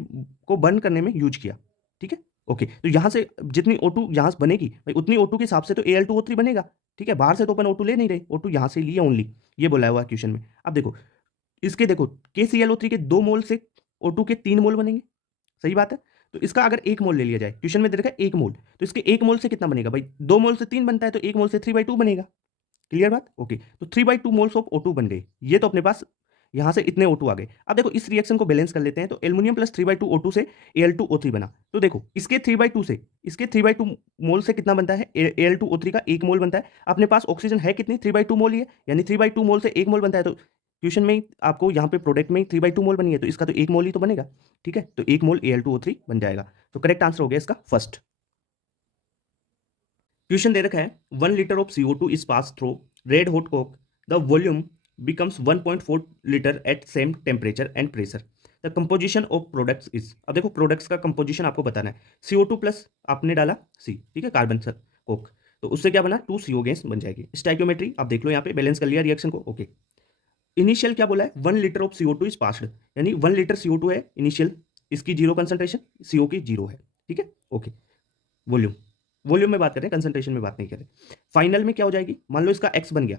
को बर्न करने में यूज किया, ठीक है। ओके, तो यहां से जितनी O2 यहां से बनेगी भाई, उतनी O2 के हिसाब से तो Al2O3 बनेगा, ठीक है। बाहर से तो अपन O2 ले नहीं रहे, O2 यहां से लिए ओनली, ये बोला हुआ क्वेश्चन में। अब देखो इसके, देखो KClO3 के 2 मोल से O2 के 3 मोल बनेंगे, सही बात है। तो इसका अगर 1 मोल ले लिया जाए, क्वेश्चन में दे रखा है 1 मोल, तो इसके 1 मोल से कितना बनेगा भाई, 2 मोल से 3 बनता है, तो 1 मोल से 3/2 बनेगा। क्लियर बात, ओके। तो 3/2 मोल्स ऑफ O2 बन गए, ये तो अपने पास यहां से इतने O2 आ गए। अब देखो इस रिएक्शन को बैलेंस कर लेते हैं, तो एल्यूमिनियम प्लस 3/2 O2 से Al2O3 बना, तो देखो इसके 3/2 से, इसके 3/2 मोल से कितना बनता है, Al2O3 का 1 मोल बनता है। अपने पास ऑक्सीजन है कितनी, 3/2 मोल ही है, यानी 3/2 मोल से 1 मोल बनता है। तो क्वेश्चन में आपको यहाँ पे प्रोडक्ट में 3/2 मोल बनी है, तो इसका तो 1 मोल ही तो बनेगा, ठीक है। तो 1 मोल Al2O3 बन जाएगा, तो करेक्ट आंसर हो गया इसका फर्स्ट। क्वेश्चन दे रखा है 1 litre of CO2 is pass through red hot Coke, the volume becomes 1.4 litre at same temperature and pressure, the composition of products is. अब देखो प्रोडक्ट्स का कंपोजिशन आपको बताना है, CO2 प्लस आपने डाला C, ठीक है, कार्बन सर कोक, तो उससे क्या बना, 2 CO गैस बन जाएगी। स्टाइक्योमेट्री आप देख लो, यहाँ पे बैलेंस कर लिया रिएक्शन को, ओके। इनिशियल क्या बोला है, 1 litre of CO2 is passed, यानी 1 लीटर CO2 है इनिशियल, इसकी जीरो कंसंट्रेशन, CO की जीरो है, ठीक है, ओके। वॉल्यूम, वॉल्यूम में बात करें, कंसंट्रेशन में बात नहीं करें। फाइनल में क्या हो जाएगी, मान लो इसका एक्स बन गया,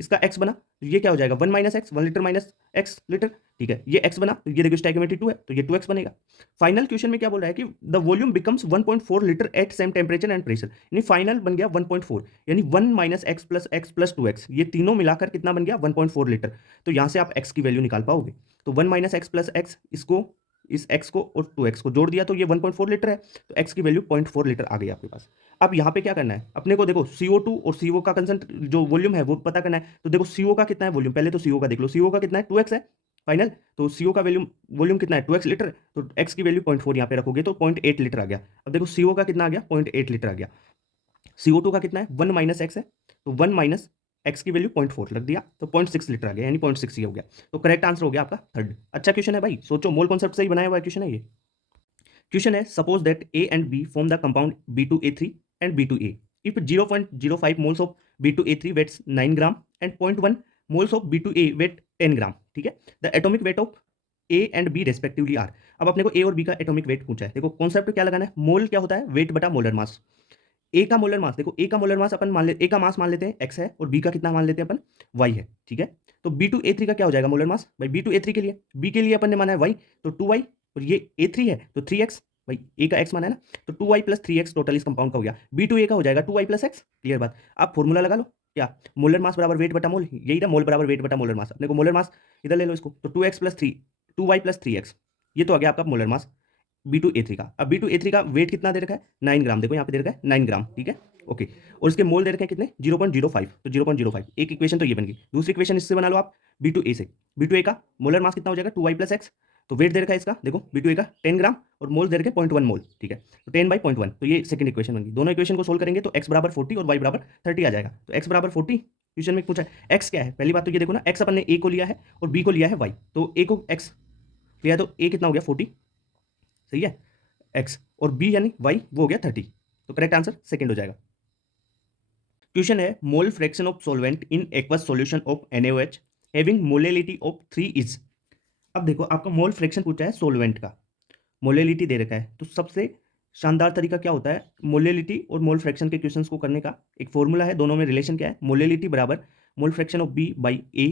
इसका एक्स बना, तो ये क्या हो जाएगा, 1 minus x, 1 litre minus x litre, ठीक है। ये एक्स बना, तो ये देखो स्टैइक्योमेट्री 2 है, तो ये 2x बनेगा। फाइनल क्वेश्चन में क्या बोल रहा है कि the volume becomes 1.4 litre at same temperature and pressure, यानी फाइनल बन गया 1.4, यानी 1 माइनस एक्स प्लस 2x, ये तीनों मिलाकर कितना बन गया, 1.4 लीटर। तो यहां से आप x की वैल्यू निकाल पाओगे, तो 1 माइनस एक्स प्लस एक्स, इसको इस x को और 2x को जोड़ दिया, तो ये 1.4 लीटर है, तो x की वैल्यू 0.4 लीटर आ गई आपके पास। अब यहाँ पे क्या करना है अपने को, देखो CO2 और CO का कंसेंट जो वॉल्यूम है वो पता करना है। तो देखो CO का कितना है वॉल्यूम, पहले तो CO का देख लो, CO का कितना है, 2x है फाइनल, तो CO का वॉल्यूम कितना है, 2x लीटर, तो x की वैल्यू 0.4 यहाँ पे रखोगे तो 0.8 लीटर आ गया। अब देखो CO का कितना आ गया, 0.8 लीटर आ गया। CO2 का कितना है, 1 माइनस एक्स है, तो 1 माइनस एक्स की वैल्यू 0.4 रख दिया, तो 0.6 लीटर आ गया, यानी 0.6 ही हो गया। तो करेक्ट आंसर हो गया आपका थर्ड। अच्छा क्वेश्चन है भाई, सोचो मोल कॉन्सेप्ट से ही बनाया हुआ क्वेश्चन है ये। क्वेश्चन है suppose that A and B form the compound B2A3 and B2A, if 0.05 moles of B2A3 weighs 9 gram and 0.1 moles of B2A weight 10 gram, ठीक है, the atomic weight of A and B respectively are. अब अपने को A और B का atomic weight पूछा है, देखो कॉन्सेप्ट क्या लगाना है, मोल क्या होता है, वेट बटा मोलर मास। ए का मोलर मास, देखो ए का मोलर मास अपन मान ले, ए का मास मान लेते हैं x है, और बी का कितना मान लेते हैं अपन, y है, ठीक है। तो B2A3 का क्या हो जाएगा मोलर मास भाई, B2A3 के लिए, b के लिए अपन ने माना है y, तो 2y, और ये A3 है तो 3x, भाई ए का x माना है ना, तो 2y प्लस 3x टोटल इस कंपाउंड का हो गया। B2A का हो जाएगा 2y प्लस x, क्लियर बात। आप फॉर्मूला लगा लो, क्या, मोलर मास बराबर वेट बटा मोल, यही था, मोल बराबर वेट बटा मोलर मास। अपने को मोलर मास इधर ले लो इसको, तो 2x plus 3, 2y plus 3x, ये तो आ गया आपका मोलर मास B2A3 का। अब B2A3 का वेट कितना दे रखा है, 9 ग्राम, देखो यहाँ पे दे रखा है 9 ग्राम, ठीक है, ओके। और इसके मोल दे रखे हैं कितने, 0.05, तो 0.05, एक इक्वेशन तो ये बन गई। दूसरी इक्वेशन इससे बना लो आप B2A से, B2A का मोलर मास कितना हो जाएगा, 2y प्लस एक्स, तो वेट दे रखा है इसका, देखो B2A का 10 ग्राम, और मोल दे रखे 0.1 मोल, ठीक है, तो 10/0.1, तो ये सेकंड इक्वेशन बन गई। दोनों इक्वेशन को सोल्व करेंगे तो x बराबर 40 और y बराबर 30 आ जाएगा। तो x बराबर 40, क्वेश्चन में पूछा है x क्या है, पहली बात तो ये देखो ना, x अपन ने a को लिया है और b को लिया है y, तो a को x लिया तो a कितना हो गया 40, सही है, x, और b यानी y वो हो गया 30, तो करेक्ट आंसर सेकंड हो जाएगा। क्वेश्चन है मोल fraction of solvent in aqueous solution of NaOH having molality of 3 is. अब देखो आपका मोल फ्रैक्शन पूछा है सॉल्वेंट का, मोलेलिटी दे रखा है, तो सबसे शानदार तरीका क्या होता है मोलेलिटी और मोल फ्रैक्शन के क्वेश्चंस को करने का, एक फॉर्मूला है, दोनों में रिलेशन क्या है, मोलेलिटी बराबर mole fraction of B by A,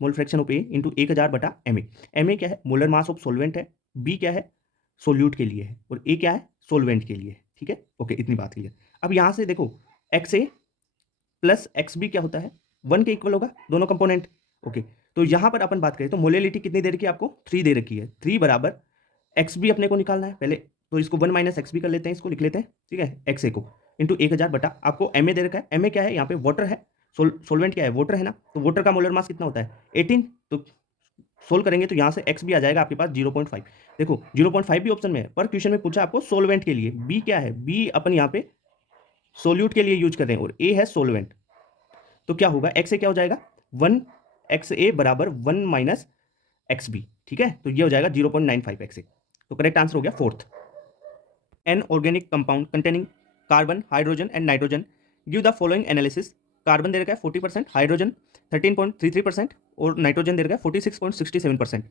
mole fraction of A into 1000 बटा एम ए। एम ए क्या है, मोलर मास ऑफ सॉल्वेंट है, बी क्या है, सोल्यूट के लिए है, और ए क्या है, सोलवेंट के लिए है, ठीक है, ओके, इतनी बात क्लियर। अब यहाँ से देखो एक्स ए प्लस एक्स बी क्या होता है, 1 के इक्वल होगा दोनों कंपोनेंट। ओके, तो यहाँ पर अपन बात करें तो मोलेलिटी कितनी दे रखी है आपको, 3 दे रखी है। 3 बराबर एक्स भी अपने को निकालना है पहले, तो इसको 1 माइनस एक्स भी कर लेते हैं, इसको लिख लेते हैं, ठीक है, एक्स ए को इंटू 1000 बटा आपको एम ए दे रखा है। एम ए क्या है यहाँ पे, वाटर है, सोलवेंट क्या है, वाटर है ना, तो वाटर का मोलर मास कितना होता है 18, तो सोल्व करेंगे तो यहाँ से x भी आ जाएगा आपके पास 0.5। देखो 0.5 भी ऑप्शन में है, पर क्वेश्चन में पूछा आपको सोलवेंट के लिए, b क्या है, b अपन यहाँ पे सोल्यूट के लिए यूज कर रहे हैं और a है सोलवेंट, तो क्या होगा x a क्या हो जाएगा 1 एक्स ए बराबर 1 माइनस एक्स बी, ठीक है, तो ये हो जाएगा 0.95 एक्स ए। तो करेक्ट आंसर हो गया fourth. An organic compound containing carbon hydrogen and nitrogen give the following analysis. Carbon दे रखा है 40%, हाइड्रोजन 13.33% और नाइट्रोजन दे रखा है 46.67%।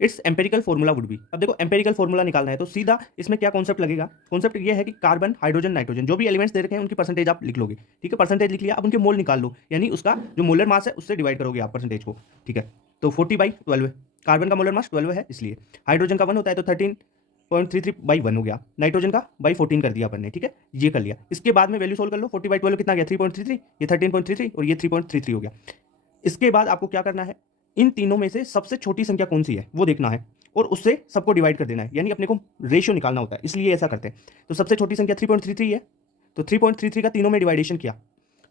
It's empirical formula would be. अब देखो एम्पेरिकल फॉर्मूला निकालना है तो सीधा इसमें क्या कॉन्सेप्ट लगेगा, कॉन्सेप्ट ये है कि कार्बन हाइड्रोजन नाइट्रोजन जो भी एलिमेंट्स दे रखे हैं उनकी परसेंटेज आप लिख लोगे, ठीक है, परसेंटेज लिख लिया, अब उनके मोल निकाल लो, यानी उसका जो मोलर मास है उससे डिवाइड करोगे आप परसेंटेज को, ठीक है। तो 40/12 कार्बन का मोलर मास 12 है इसलिए, हाइड्रोजन का 1 होता है तो 13.33/1 हो गया, नाइट्रोजन का बाई 14 कर दिया अपन ने, ठीक है, ये कर लिया। इसके बाद में वैल्यू सोल्व कर लो, 40/12 कितना गया 3.33, ये 13.33 और ये 3.33 हो गया। इसके बाद आपको क्या करना है, इन तीनों में से सबसे छोटी संख्या कौन सी है वो देखना है और उससे सबको डिवाइड कर देना है, यानी अपने को रेशियो निकालना होता है, इसलिए ऐसा करते हैं। तो सबसे छोटी संख्या 3.33 है, तो 3.33 का तीनों में डिवाइडेशन किया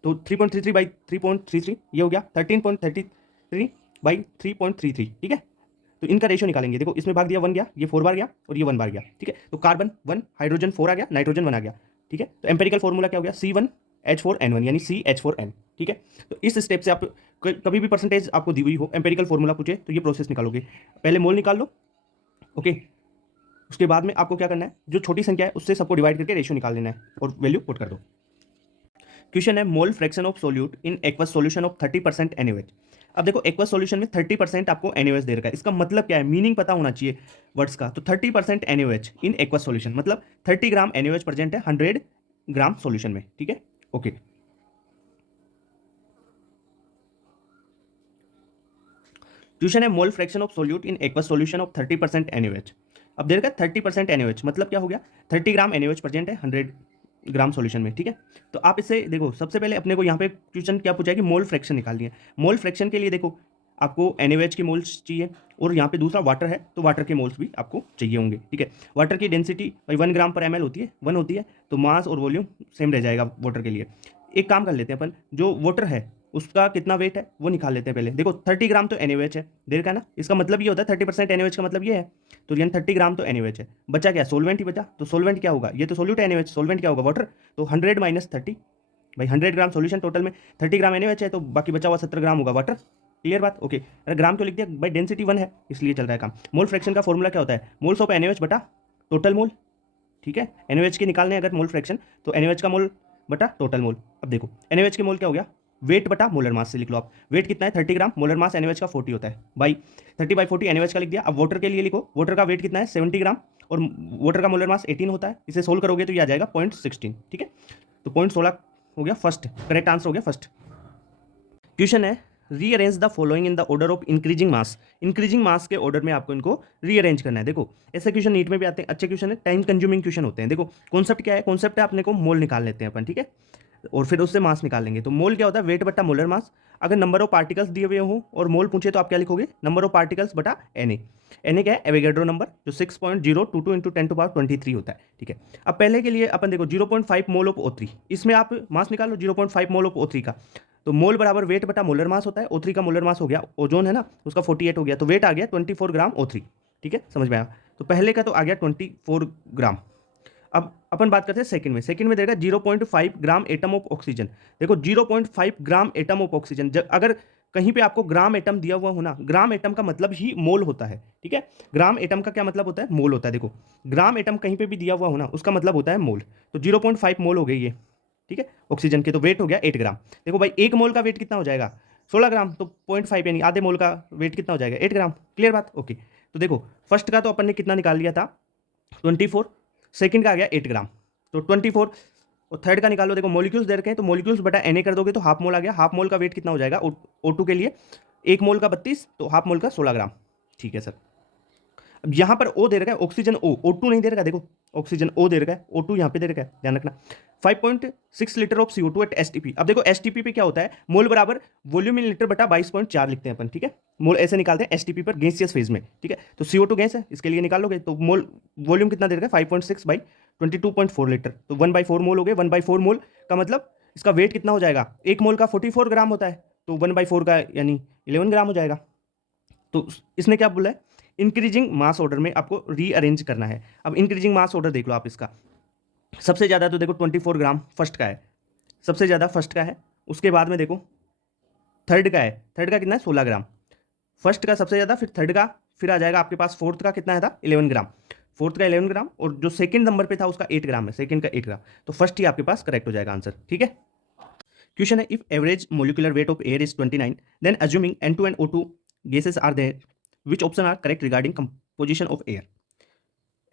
तो 3.33/3.33 ये हो गया 13.33/3.33, ठीक है। तो इनका रेशियो निकालेंगे, देखो इसमें भाग दिया 1 गया, ये 4 बार गया और ये 1 बार गया, ठीक है। तो कार्बन 1 हाइड्रोजन 4 आ गया, नाइट्रोजन 1 आ गया, ठीक है। तो एम्पेरिकल फॉर्मूला क्या हो गया C1H4N1 यानी CH4N, ठीक है। तो इस स्टेप से आप कभी भी परसेंटेज आपको दी हुई हो, एम्पेरिकल फॉर्मूला पूछे तो ये प्रोसेस निकालोगे, पहले मोल निकाल लो, ओके। उसके बाद में आपको क्या करना है, जो छोटी संख्या है उससे सबको डिवाइड करके रेशियो निकाल लेना है और वैल्यू पुट कर दो। क्वेश्चन है मोल fraction of solute in aqueous solution of 30% NaOH। अब देखो एक्वस सॉल्यूशन में 30% आपको NaOH दे रखा है, इसका मतलब क्या है, मीनिंग पता होना चाहिए वर्ड्स का। तो 30% NaOH इन एक्वस सॉल्यूशन मतलब 30 ग्राम NaOH प्रेजेंट है 100 ग्राम सॉल्यूशन में, ठीक है, ओके। क्वेश्चन है मोल fraction of solute in aqueous solution of 30% NaOH। अब दे रखा है 30% NaOH मतलब क्या हो गया, 30 ग्राम NaOH प्रेजेंट है 100 ग्राम सॉल्यूशन में, ठीक है। तो आप इससे देखो सबसे पहले अपने को यहाँ पे क्वेश्चन क्या पूछा है कि मोल फ्रैक्शन निकालनी है। मोल फ्रैक्शन के लिए देखो आपको NaOH के मोल्स चाहिए और यहाँ पे दूसरा वाटर है तो वाटर के मोल्स भी आपको चाहिए होंगे, ठीक है। वाटर की डेंसिटी भाई 1 ग्राम पर ml होती है, 1 होती है, तो मास और वॉल्यूम सेम रह जाएगा वाटर के लिए। एक काम कर लेते हैं अपन, जो वाटर है उसका कितना वेट है वो निकाल लेते हैं पहले। देखो 30 ग्राम तो NaOH है, देर का ना, इसका मतलब ये होता है 30% NaOH का मतलब ये है, तो यानी 30 ग्राम तो NaOH है, बचा क्या, सोलवेंट ही बचा, तो सोलवेंट क्या होगा, ये तो सोल्यूट है NaOH, सोलवेंट क्या होगा वाटर, तो 100 माइनस 30, भाई 100 ग्राम सोल्यूशन टोटल में 30 ग्राम NaOH है, तो बाकी बचा हुआ 70 ग्राम होगा वाटर, क्लियर बात, ओके। अरे ग्राम क्यों लिख दिया भाई, डेंसिटी 1 है इसलिए चल रहा है काम। मोल फ्रैक्शन का फॉर्मूला क्या होता है, मोल्स ऑफ NaOH बटा टोटल मोल, ठीक है। NaOH के निकालने अगर मोल फ्रैक्शन तो NaOH का मोल बटा टोटल मोल। अब देखो NaOH के मोल क्या हो गया, वेट बटा मोलर मास से लिख लो आप, वेट कितना है 30 ग्राम, मोलर मास NaOH का 40 होता है, बाई 30/40 NaOH का लिख दिया। अब वाटर के लिए लिखो, वाटर का वेट कितना है 70 ग्राम और वाटर का मोलर मास 18 होता है, इसे सोल्व करोगे तो ये आ जाएगा 0.16, ठीक है। तो 0.16 हो गया फर्स्ट, करेक्ट आंसर हो गया फर्स्ट। क्वेश्चन है rearrange the following in the order of increasing mass. Increasing mass के ऑर्डर में आपको इनको रीअरेंज करना है। देखो ऐसे क्वेश्चन नीट में भी आते हैं, अच्छे क्वेश्चन है, टाइम कंज्यूमिंग क्वेश्चन होते हैं। देखो कॉन्सेप्ट क्या है, कॉन्सेप्ट है अपने को मोल निकाल लेते हैं अपन, ठीक है, और फिर उससे मास निकाल लेंगे। तो मोल क्या होता है, वेट बट्टा मोलर मास। अगर नंबर ऑफ पार्टिकल्स दिए हुए हो और मोल पूछे तो आप क्या लिखोगे, नंबर ऑफ पार्टिकल्स बटा Na। Na क्या है, एवोगैड्रो नंबर जो 6.022 इंटू 10⁻23 होता है, ठीक है। अब पहले के लिए अपन देखो 0.5 मोल ऑफ O3, इसमें आप मास निकालो 0.5 मोल ऑफ O3 का, तो मोल बराबर वेट बटा मोलर मास होता है। O3 का मोलर मास हो गया, ओजोन है ना उसका 48 हो गया, तो वेट आ गया 24 ग्राम O3, ठीक है, समझ में आया। तो पहले का तो आ गया 24 ग्राम। अब अपन बात करते हैं सेकंड में, सेकंड में देगा 0.5 ग्राम एटम ऑफ ऑक्सीजन। देखो 0.5 ग्राम एटम ऑफ ऑक्सीजन, अगर कहीं पे आपको ग्राम एटम दिया हुआ हो ना, ग्राम एटम का मतलब ही मोल होता है, ठीक है। ग्राम एटम का क्या मतलब होता है, मोल होता है। देखो ग्राम एटम कहीं पे भी दिया हुआ हो ना उसका मतलब होता है मोल, तो 0.5 मोल हो गई ये, ठीक है, ऑक्सीजन के, तो वेट हो गया 8 ग्राम। देखो भाई एक मोल का वेट कितना हो जाएगा 16 ग्राम, तो 0.5 यानी आधे मोल का वेट कितना हो जाएगा 8 ग्राम, क्लियर बात, ओके। तो देखो फर्स्ट का तो अपन ने कितना निकाल लिया था 24, सेकंड का आ गया 8 ग्राम, तो 24, और थर्ड का निकालो। देखो मॉलिक्यूल्स दे रखे हैं तो मॉलिक्यूल्स बटा Na कर दोगे तो हाफ मोल आ गया, हाफ मोल का वेट कितना हो जाएगा O2 के लिए, एक मोल का 32, तो हाफ मोल का 16 ग्राम, ठीक है सर। अब यहाँ पर O दे रखा है, ऑक्सीजन O2 नहीं दे रखा है, देखो ऑक्सीजन O दे रखा है, O2 यहाँ पे दे रखा है, ध्यान रखना। 5.6 litre of CO2 eight STP। अब देखो STP पे क्या होता है, मोल बराबर वॉल्यूम इन लीटर बटा 22.4 लिखते हैं अपन, ठीक है। मोल ऐसे निकालते हैं STP पर गैसियस फेज में, ठीक है। तो CO2 गैस है, इसके लिए निकाल लोगे तो मोल वॉल्यूम कितना दे रखा है 5.6 बाई 22.4 लीटर, तो 1/4 मोल हो गए। 1/4 मोल का मतलब इसका वेट कितना हो जाएगा, एक मोल का 44 ग्राम होता है, तो 1/4 का यानी 11 ग्राम हो जाएगा। तो इसने क्या बोला है, इंक्रीजिंग मास ऑर्डर में आपको रीअरेंज करना है। अब इंक्रीजिंग मास ऑर्डर देख लो आप इसका, सबसे ज़्यादा तो देखो 24 ग्राम फर्स्ट का है, सबसे ज़्यादा फर्स्ट का है। उसके बाद में देखो थर्ड का है, थर्ड का कितना है 16 ग्राम, फर्स्ट का सबसे ज़्यादा, फिर थर्ड का, फिर आ जाएगा आपके पास फोर्थ का कितना है था 11 ग्राम, फोर्थ का 11 ग्राम, और जो सेकंड नंबर पे था उसका 8 ग्राम है, सेकंड का 8 ग्राम। तो फर्स्ट ही आपके पास करेक्ट हो जाएगा आंसर, ठीक है। क्वेश्चन है, if average molecular weight of air is 29, then assuming N2 and O2 gases are there, which option are correct regarding composition of air?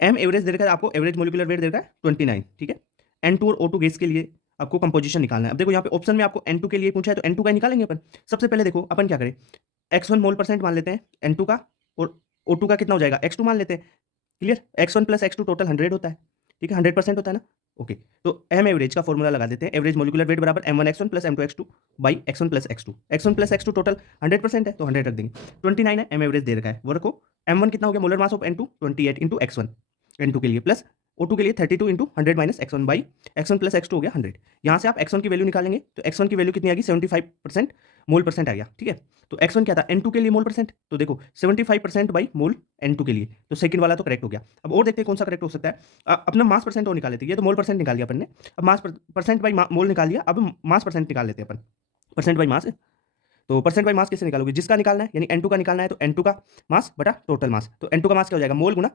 M average दे रखा है आपको, एवरेज मोलिकुलर वेट दे रखा है 29, ठीक है। N2 और O2 गैस के लिए आपको कंपोजिशन निकालना है। अब देखो यहाँ पे ऑप्शन में आपको N2 के लिए पूछा है, तो N2 का ही निकालेंगे अपन। सबसे पहले देखो अपन क्या करें, x1 मोल परसेंट मान लेते हैं N2 का, और O2 का कितना हो जाएगा x2 मान लेते हैं। Clear, x1 plus x2 total 100 होता है, ठीक है, 100% होता है ना। ओके, तो एम एवरेज का फॉर्मूला लगा देते हैं, एवरेज मोलिकुलर वेट बराबर m1x1 plus m2x2 by x1 plus x2। x1 plus x2 total 100% है, तो 100 रख देंगे। 29 है, एम एवरेज दे रखा है, वो रखो। m1 कितना हो गया, molar mass of N2 28 into x1, N2 के लिए, प्लस O2 के लिए 32 into 100 minus x1 by x1 plus x2 हो गया 100। यहाँ से आप x1 की वैल्यू निकालेंगे, तो x1 की वैल्यू कितनी आ गई 75% मोल परसेंट आ गया, ठीक है। तो x1 क्या था N2 के लिए मोल परसेंट, तो देखो 75% बाई मोल N2 के लिए, तो सेकंड वाला तो करेक्ट हो गया। अब और देखते हैं कौन सा करेक्ट हो सकता है। अपना मास परसेंट और निकाल लेते हैं, ये तो मोल परसेंट निकाल लिया अपन ने, अब मास परसेंट बाई मोल निकाल लिया, अब मास परसेंट निकाल लेते हैं अपन, परसेंट बाई मास। तो परसेंट बाई मास कैसे निकालोगे, जिसका निकालना है यानी N2 का निकालना है, तो N2 का मास बटा टोटल मास, तो N2 का मास क्या हो जाएगा, मोल गुना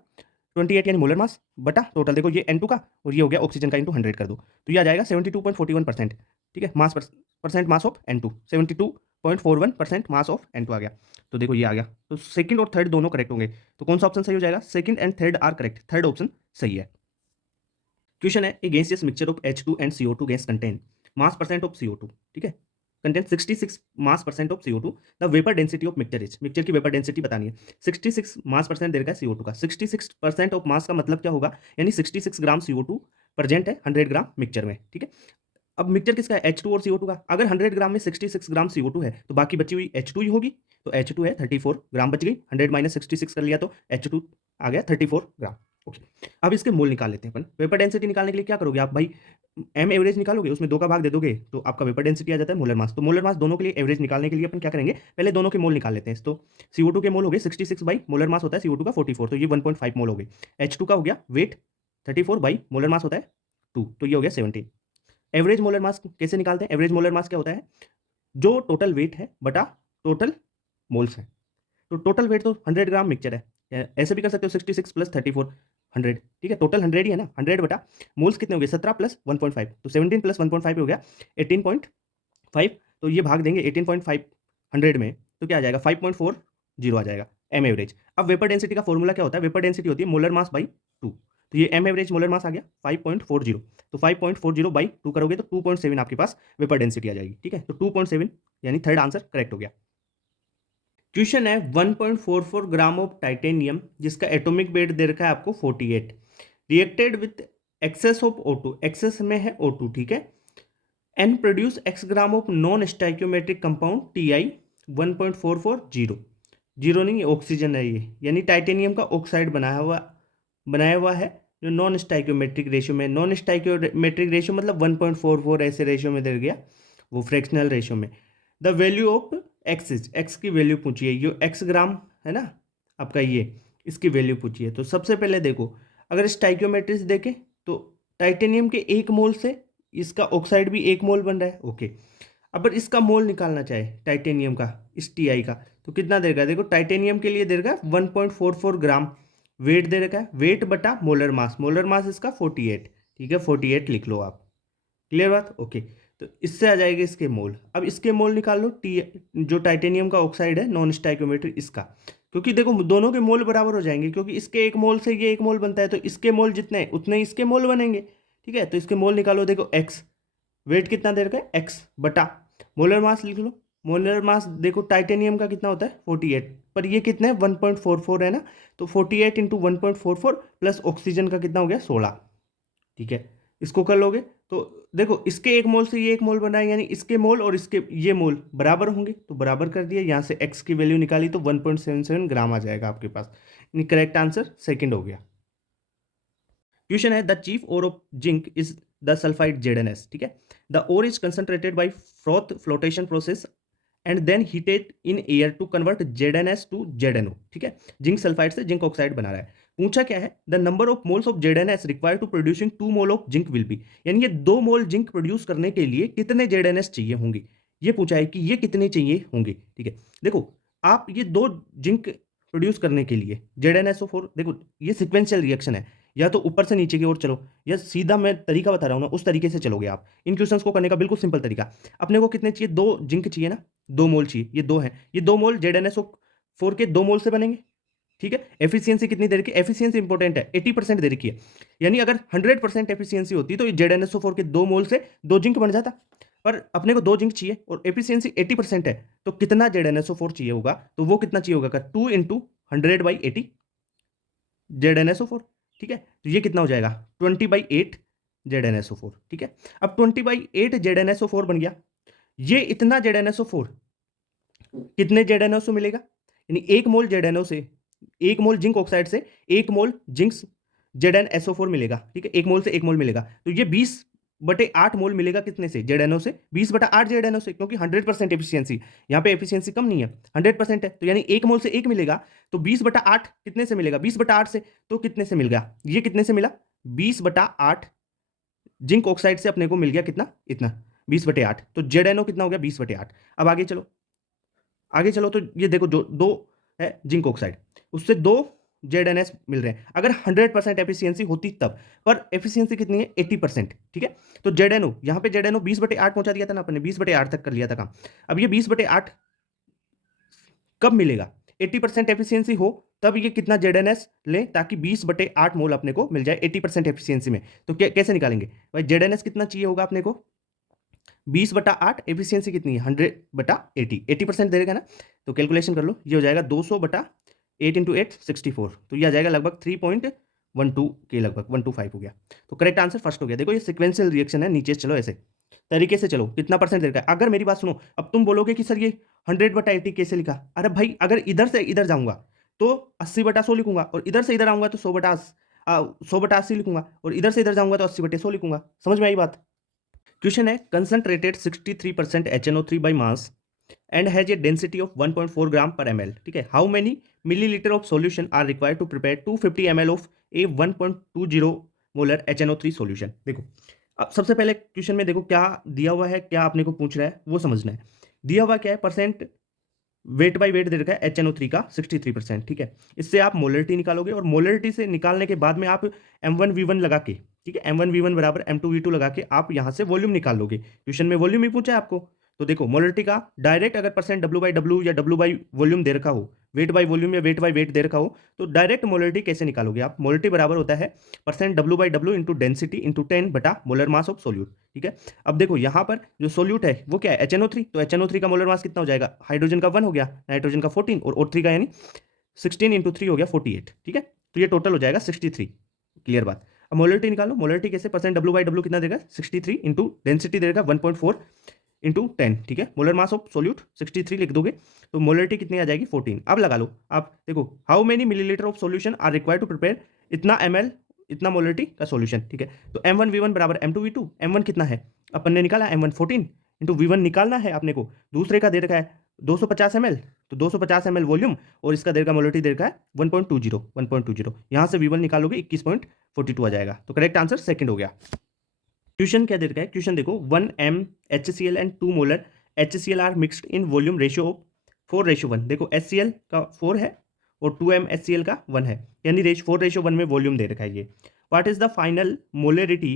28 यानी मोलर मास बटा टोटल, देखो ये N2 का और ये हो गया ऑक्सीजन का इंटू 100 कर दो, तो ये आ जाएगा 72.41%, ठीक है। मास percent mass of N2 72.41% mass of N2 आ गया, तो देखो ये आ गया। तो सेकंड और थर्ड दोनों करेक्ट होंगे, तो कौन सा ऑप्शन सही हो जाएगा, second and third are correct, third option सही है। क्वेश्चन है, a gaseous mixture of H2 and CO2 gas contain mass percent of CO2, ठीक है, contain 66 mass percent of CO2, the vapour density of mixture is, mixture की vapour density बतानी है। 66 mass percent दे रखा है CO2 का, 66% of mass का मतलब क्या होगा, यानी 66 ग्राम CO2 प्रेजेंट है 100 ग्राम मिक्सचर में, ठीक है। अब मिक्सचर किसका है, H2 और CO2 का, अगर 100 ग्राम में 66 ग्राम CO2 है, तो बाकी बची हुई H2 ही होगी, तो H2 है 34 ग्राम बच गई, 100 माइनस 66 कर लिया तो H2 आ गया 34 ग्राम। ओके, अब इसके मोल निकाल लेते हैं अपन। वेपर डेंसिटी निकालने के लिए क्या करोगे आप भाई, एम एवरेज निकालोगे, उसमें 2 का भाग दे दोगे, तो आपका वेपर डेंसिटी आ जाता है मोलर मास। तो मोलर मास दोनों के लिए एवरेज निकालने के लिए अपन क्या करेंगे, पहले दोनों के मोल निकाल लेते हैं। तो CO2 के मोल हो गए 66 बाई मोलर मास होता है CO2 का 44, तो ये 1.5 मोल हो गए। H2 का हो गया वेट 34 बाई मोलर मास होता है 2, तो ये हो गया 17। एवरेज मोलर मास कैसे निकालते हैं, एवरेज मोलर मास क्या होता है, जो टोटल वेट है बटा टोटल मोल्स है। तो टोटल वेट तो 100 ग्राम मिक्सचर है, ऐसे भी कर सकते हो 66 प्लस 34 100, ठीक है, टोटल 100 ही है ना, 100 बटा मोल्स कितने हो गए 17 प्लस 1.5, तो 17 प्लस 1.5 हो गया 18.5, तो ये भाग देंगे 18.5 100 में, तो क्या आ जाएगा 5.40 आ जाएगा एम एवरेज। अब वेपर डेंसिटी का फॉर्मूला क्या होता है, वेपर डेंसिटी होती है मोलर मास बाई 2, तो ये एम एवरेज मोलर मास आ गया 5.40, तो 5.40 बाई 2 करोगे तो 2.7 आपके पास वेपर डेंसिटी आ जाएगी, ठीक है। तो 2.7 यानी थर्ड आंसर करेक्ट हो गया। क्वेश्चन है, 1.44 ग्राम ऑफ टाइटेनियम जिसका एटॉमिक वेट दे रखा है आपको 48, reacted with excess of O2, excess में है O2, ठीक है, and produce x gram of non stoichiometric compound Ti 1.440, zero नहीं, ऑक्सीजन है ये, यानी टाइटेनियम का ऑक्साइड बनाया हुआ है, जो नॉन स्टाइक्योमेट्रिक रेशियो में, नॉन स्टाइक्योमेट्रिक रेशियो मतलब 1.44 ऐसे रेशियो में दे गया, वो फ्रैक्शनल रेशियो में। The value of x is, x की वैल्यू पूछिए, जो एक्स ग्राम है ना आपका, ये इसकी वैल्यू पूछिए। तो सबसे पहले देखो, अगर स्टाइक्योमेट्रिक्स देखें तो टाइटेनियम के 1 मोल से इसका ऑक्साइड भी 1 मोल बन रहा है, ओके। अब इसका मोल निकालना चाहे टाइटेनियम का, इस Ti का, तो कितना देगा, देखो टाइटेनियम के लिए देगा 1.44 ग्राम वेट दे रखा है, वेट बटा मोलर मास इसका 48, ठीक है, 48 लिख लो आप। क्लियर बात, ओके। तो इससे आ जाएगा इसके मोल। अब इसके मोल निकाल लो, जो टाइटेनियम का ऑक्साइड है नॉन स्टाइक्योमेट्रिक इसका, क्योंकि देखो दोनों के मोल बराबर हो जाएंगे, क्योंकि इसके 1 मोल से ये 1 मोल बनता है, तो इसके मोल जितने उतने इसके मोल बनेंगे, ठीक है। तो इसके मोल निकालो, देखो एक्स वेट कितना दे रखा है, एक्स बटा मोलर मास लिख लो, मोलर मास देखो टाइटेनियम का कितना होता है 48, पर ये कितना है 1.44 है ना, तो 48 इंटू 1.44 प्लस ऑक्सीजन का कितना हो गया 16। ठीक है, इसको कर लोगे तो देखो इसके एक मोल से ये एक मोल बना है, यानी इसके मोल और इसके ये मोल बराबर होंगे, तो बराबर कर दिया, यहाँ से x की वैल्यू निकाली तो 1.77 ग्राम आ जाएगा आपके पास। करेक्ट आंसर सेकंड हो गया। क्वेश्चन है the chief ore of zinc is the sulphide ZnS। ठीक है, the ore is concentrated by froth flotation process and then heated in air to convert ZnS to ZnO। ठीक है, zinc sulphide से zinc oxide बना रहा है। पूछा क्या है, the number of moles of ZnS required to producing 2 mole of zinc will be, यानी ये 2 मोल जिंक प्रोड्यूस करने के लिए कितने ZnS चाहिए होंगे, ये पूछा है कि ये कितने चाहिए होंगे। ठीक है, देखो आप ये 2 जिंक प्रोड्यूस करने के लिए ZnSO4, देखो ये सिक्वेंशियल रिएक्शन है, या तो ऊपर से नीचे की ओर चलो, या सीधा मैं तरीका बता रहा हूँ ना उस तरीके से चलोगे आप। इन क्वेश्चंस को करने का बिल्कुल सिंपल तरीका, अपने को कितने चाहिए, 2 जिंक चाहिए ना, 2 मोल चाहिए, ये 2 है, ये 2 मोल ZnSO4 के 2 मोल से बनेंगे। ठीक है, एफिशिएंसी कितनी दे रखी है, एफिशिएंसी इंपॉर्टेंट है, 80% दे रखी है, यानी अगर 100% एफिशिएंसी होती तो ZnSO4 के 2 मोल से 2 जिंक बन जाता, पर अपने को 2 जिंक चाहिए और एफिशिएंसी 80% है, तो कितना ZnSO4 चाहिए होगा, तो वो कितना चाहिए होगा, 2 इंटू 100/80 ZnSO4। ठीक है, तो ये कितना हो जाएगा 20/8 ZnSO4। ठीक है, अब 20/8 ZnSO4 बन गया, ये इतना ZnSO4 कितने ZnO मिलेगा, यानी 1 मोल ZnO से, 1 मोल जिंक ऑक्साइड से 1 मोल जिंक ZnSO4 मिलेगा। ठीक है, 1 मोल से 1 मोल मिलेगा, तो ये 20/8 मोल मिलेगा कितने से, ZnO से, 20/8 ZnO से, क्योंकि 100% एफिशिएंसी, यहाँ पे एफिशिएंसी कम नहीं है, 100% है, तो यानी 1 मोल से 1 मिलेगा, तो 20/8 कितने से मिलेगा, 20/8 से, तो कितने से मिल गया, ये कितने से मिला, 20/8 जिंक ऑक्साइड से अपने को मिल गया कितना, इतना 20/8, तो ZnO कितना हो गया 20/8। अब आगे चलो, आगे चलो, तो ये देखो जो 2 है जिंक ऑक्साइड, उससे 2 ZnS मिल रहे हैं, अगर 100% एफिशिएंसी होती तब, पर एफिशिएंसी कितनी है 80%। ठीक है, तो ZnO यहाँ पे ZnO 20/8 पहुंचा दिया था ना अपने, 20/8 तक कर लिया था काम। अब ये 20/8 कब मिलेगा, 80% एफिशिएंसी हो तब ये कितना ZnS लें, ताकि 20/8 मोल अपने को मिल जाए 80% एफिशिएंसी में। तो कैसे निकालेंगे भाई, ZnS कितना चाहिए होगा अपने को, 20/8, एफिशिएंसी कितनी है 100/80, 80% दे देगा ना, तो कैलकुलेशन कर लो, ये हो जाएगा 200/8 इंटू 8 64, तो ये आ जाएगा लगभग 3.12 के लगभग 125 हो गया। तो करेक्ट आंसर फर्स्ट हो गया। देखो ये सिक्वेंशियल रिएक्शन है, नीचे चलो ऐसे तरीके से चलो, कितना परसेंट दे रखा है। अगर मेरी बात सुनो, अब तुम बोलोगे कि सर ये 100/80 कैसे लिखा, अरे भाई अगर इधर से इधर जाऊंगा तो 80/100 लिखूंगा, और इधर से इधर आऊंगा तो 100/80 लिखूंगा, और इधर से इधर जाऊंगा तो 80/100 लिखूंगा। समझ में आई बात। क्वेश्चन है concentrated 63% HNO3 by mass and has a density of 1.4 gram पर ml। ठीक है, how many millilitre of solution are required to prepare 250 ml of a 1.20 molar HNO3 solution. देखो अब सबसे पहले क्वेश्चन में देखो क्या दिया हुआ है, क्या आपने को पूछ रहा है वो समझना है। दिया हुआ क्या है, परसेंट वेट बाई वेट दे रखा है HNO3 का 63%। ठीक है, इससे आप मोलरिटी निकालोगे, और मोलरिटी से निकालने के बाद में आप M1V1 लगा के, ठीक है, M1V1 बराबर M2V2 लगा के आप यहाँ से वॉल्यूम निकाल लोगे। क्वेश्चन में वॉल्यूम ही पूछा है आपको, तो देखो मोलरिटी का डायरेक्ट अगर परसेंट W/W या W बाई वॉल्यूम दे रखा हो, वेट बाई वॉल्यूम या वेट बाई वेट दे रखा हो, तो डायरेक्ट मोलरिटी कैसे निकालोगे आप, मोलरिटी बराबर होता है percent W/W into density into 10/मोलर मास ऑफ सोल्यूट। ठीक है, अब देखो यहाँ पर जो सोल्यूट है वो क्या है HNO3, तो HNO3 का मोलर मास कितना हो जाएगा, हाइड्रोजन का 1 हो गया, नाइट्रोजन का 14 और O3 का यानी 16 इंटू 3 हो गया 48। ठीक है, तो ये टोटल हो जाएगा 63। क्लियर बात। अब मोलरिटी निकालो, मोलरिटी कैसे, परसेंट W/W कितना देगा 63 इंटू डेंसिटी देगा 1.4 इंटू 10। ठीक है, मोलर मास ऑफ सोल्यूट 63 लिख दोगे तो मोलरिटी कितनी आ जाएगी 14। अब लगा लो आप, देखो how many millilitre of solution are required to prepare इतना ml इतना मोलरिटी का सोल्यूशन। ठीक है, तो M1V1 बराबर M2V2, M1 कितना है अपन ने निकाला M1 14 इंटू V1 निकालना है अपने को, दूसरे का दे रखा है 250 ml, तो 250 ml वॉल्यूम और इसका देगा मोलरिटी दे रखा है 1.20 यहाँ से V1 निकालोगे 21.42 आ जाएगा। तो करेक्ट आंसर सेकंड हो गया। क्वेश्चन क्या दे रखा है, क्वेश्चन देखो 1 m HCl and 2 molar HCl are mixed in volume ratio 4:1। देखो HCl का 4 है और 2 m HCl का 1 है, यानी 4:1 में वॉल्यूम दे रखा है ये। What is the final molarity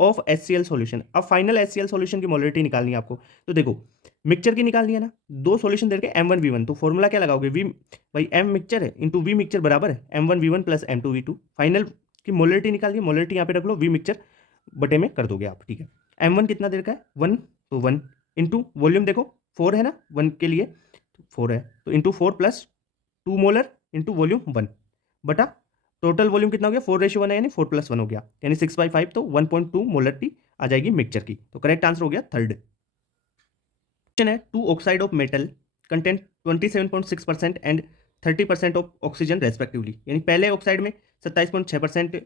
of HCl solution. अब फाइनल HCl सॉल्यूशन की मोलरिटी निकालनी है आपको, तो देखो मिक्सचर की निकालनी है ना, 2 सॉल्यूशन दे रखे M1V1, तो फॉर्मूला क्या लगाओगे, वी भाई M मिक्सचर है इंटू V मिक्सचर बराबर है M1V1 प्लस M2V2। फाइनल की मोलरिटी निकालिए, मोलरिटी यहाँ पे रख लो, V मिक्सचर बटे में कर दोगे आप। ठीक है, M1 कितना दे रखा है 1, तो 1 इंटू वॉल्यूम देखो 4 है ना 1 के लिए, 4 है तो into 4 plus 2 molar into volume 1 बटा टोटल वॉल्यूम कितना हो गया 4:1 है यानी 4+1 हो गया यानी 6/5 तो 1.2 मोलरिटी आ जाएगी मिक्सचर की। तो करेक्ट आंसर हो गया थर्ड। क्वेश्चन है 2 oxide of metal content 27.6% and 30% of oxygen respectively, यानी पहले ऑक्साइड में 27.6%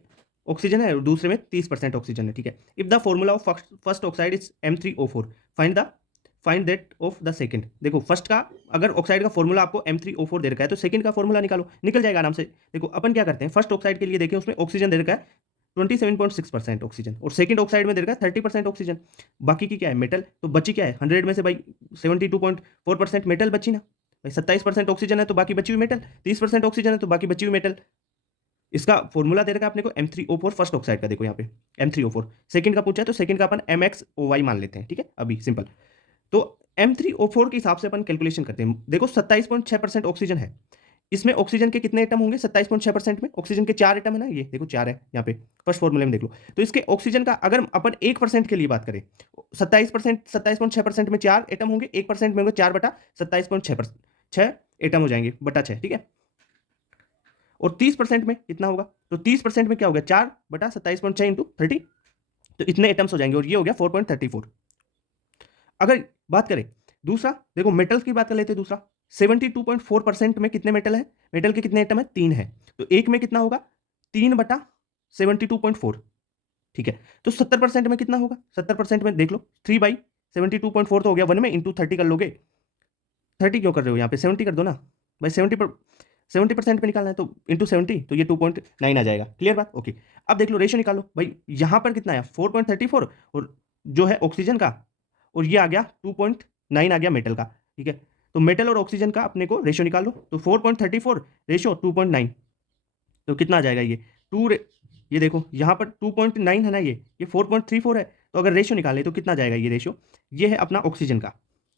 ऑक्सीजन है और दूसरे में 30% ऑक्सीजन है। ठीक है, if the formula of first oxide is M3O4 find that of the second. देखो फर्स्ट का अगर ऑक्साइड का फॉर्मूला आपको M3O4 दे रखा है तो सेकंड का फॉर्मूला निकालो, निकल जाएगा आराम से। देखो अपन क्या करते हैं, फर्स्ट ऑक्साइड के लिए देखें उसमें ऑक्सीजन दे रखा है 27.6% ऑक्सीजन और सेकंड ऑक्साइड में दे रखा है 30% ऑक्सीजन, बाकी की क्या है मेटल, तो बची क्या है 100 में से भाई 72.4% मेटल बची ना भाई, 27% ऑक्सीजन है तो बाकी बची हुई मेटल, 30% ऑक्सीजन है तो बाकी बची हुई मेटल। इसका फॉर्मूला दे रखा है अपने को M3O4 फर्स्ट ऑक्साइड का, देखो यहाँ पे M3O4, सेकंड का पूछा है तो सेकंड का अपन MXOY मान लेते हैं। ठीक है, अभी सिंपल तो M3O4 के हिसाब से अपन कैलकुलेशन करते हैं। देखो 27.6% ऑक्सीजन है, इसमें ऑक्सीजन के कितने एटम होंगे 27.6% में, ऑक्सीजन के 4 एटम है ना, ये देखो 4 है यहाँ पे फर्स्ट फॉर्मूले में देख लो। तो इसके ऑक्सीजन का अगर अपन 1% के लिए बात करें 27.6% में 4 एटम होंगे, 1% में होंगे 4/27.6%, 6 एटम हो जाएंगे बटा 6। ठीक है, और 30% में कितना होगा, तो 30% में क्या होगा 4/27.6 इंटू 30, तो इतने एटम्स हो जाएंगे और ये हो गया 4.34। अगर बात करें दूसरा, देखो मेटल्स की बात कर लेते हैं दूसरा, 72.4% में कितने मेटल है, मेटल के कितने एटम है 3 है, तो एक में कितना होगा 3/72.4। ठीक है, तो 70% में कितना होगा, 70% में देख लो 3/72.4 तो हो गया 1 में इंटू 30 कर लोगे, 30 क्यों कर रहे हो यहाँ पे 70 कर दो ना भाई, 70% पे निकालना है तो इंटू 70 तो ये 2.9 आ जाएगा। क्लियर बात, ओके। अब देख लो रेशियो निकालो भाई, यहाँ पर कितना है 4.34 और जो है ऑक्सीजन का, और ये आ गया 2.9 आ गया मेटल का। ठीक है, तो मेटल और ऑक्सीजन का अपने को रेशियो निकाल लो, तो 4.34 रेशियो 2.9 तो कितना आ जाएगा ये ये देखो यहाँ पर 2.9 है ना, ये 4.34 है, तो अगर रेशियो निकालें तो कितना जाएगा ये रेशियो, ये है अपना ऑक्सीजन का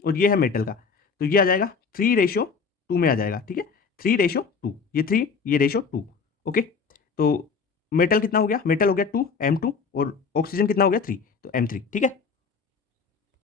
और ये है मेटल का, तो ये आ जाएगा 3:2 में आ जाएगा। ठीक है, 3:2, ये 3 ये रेशियो 2। ओके, तो मेटल कितना हो गया, मेटल हो गया 2 M2 और ऑक्सीजन कितना हो गया 3 तो M3। ठीक है,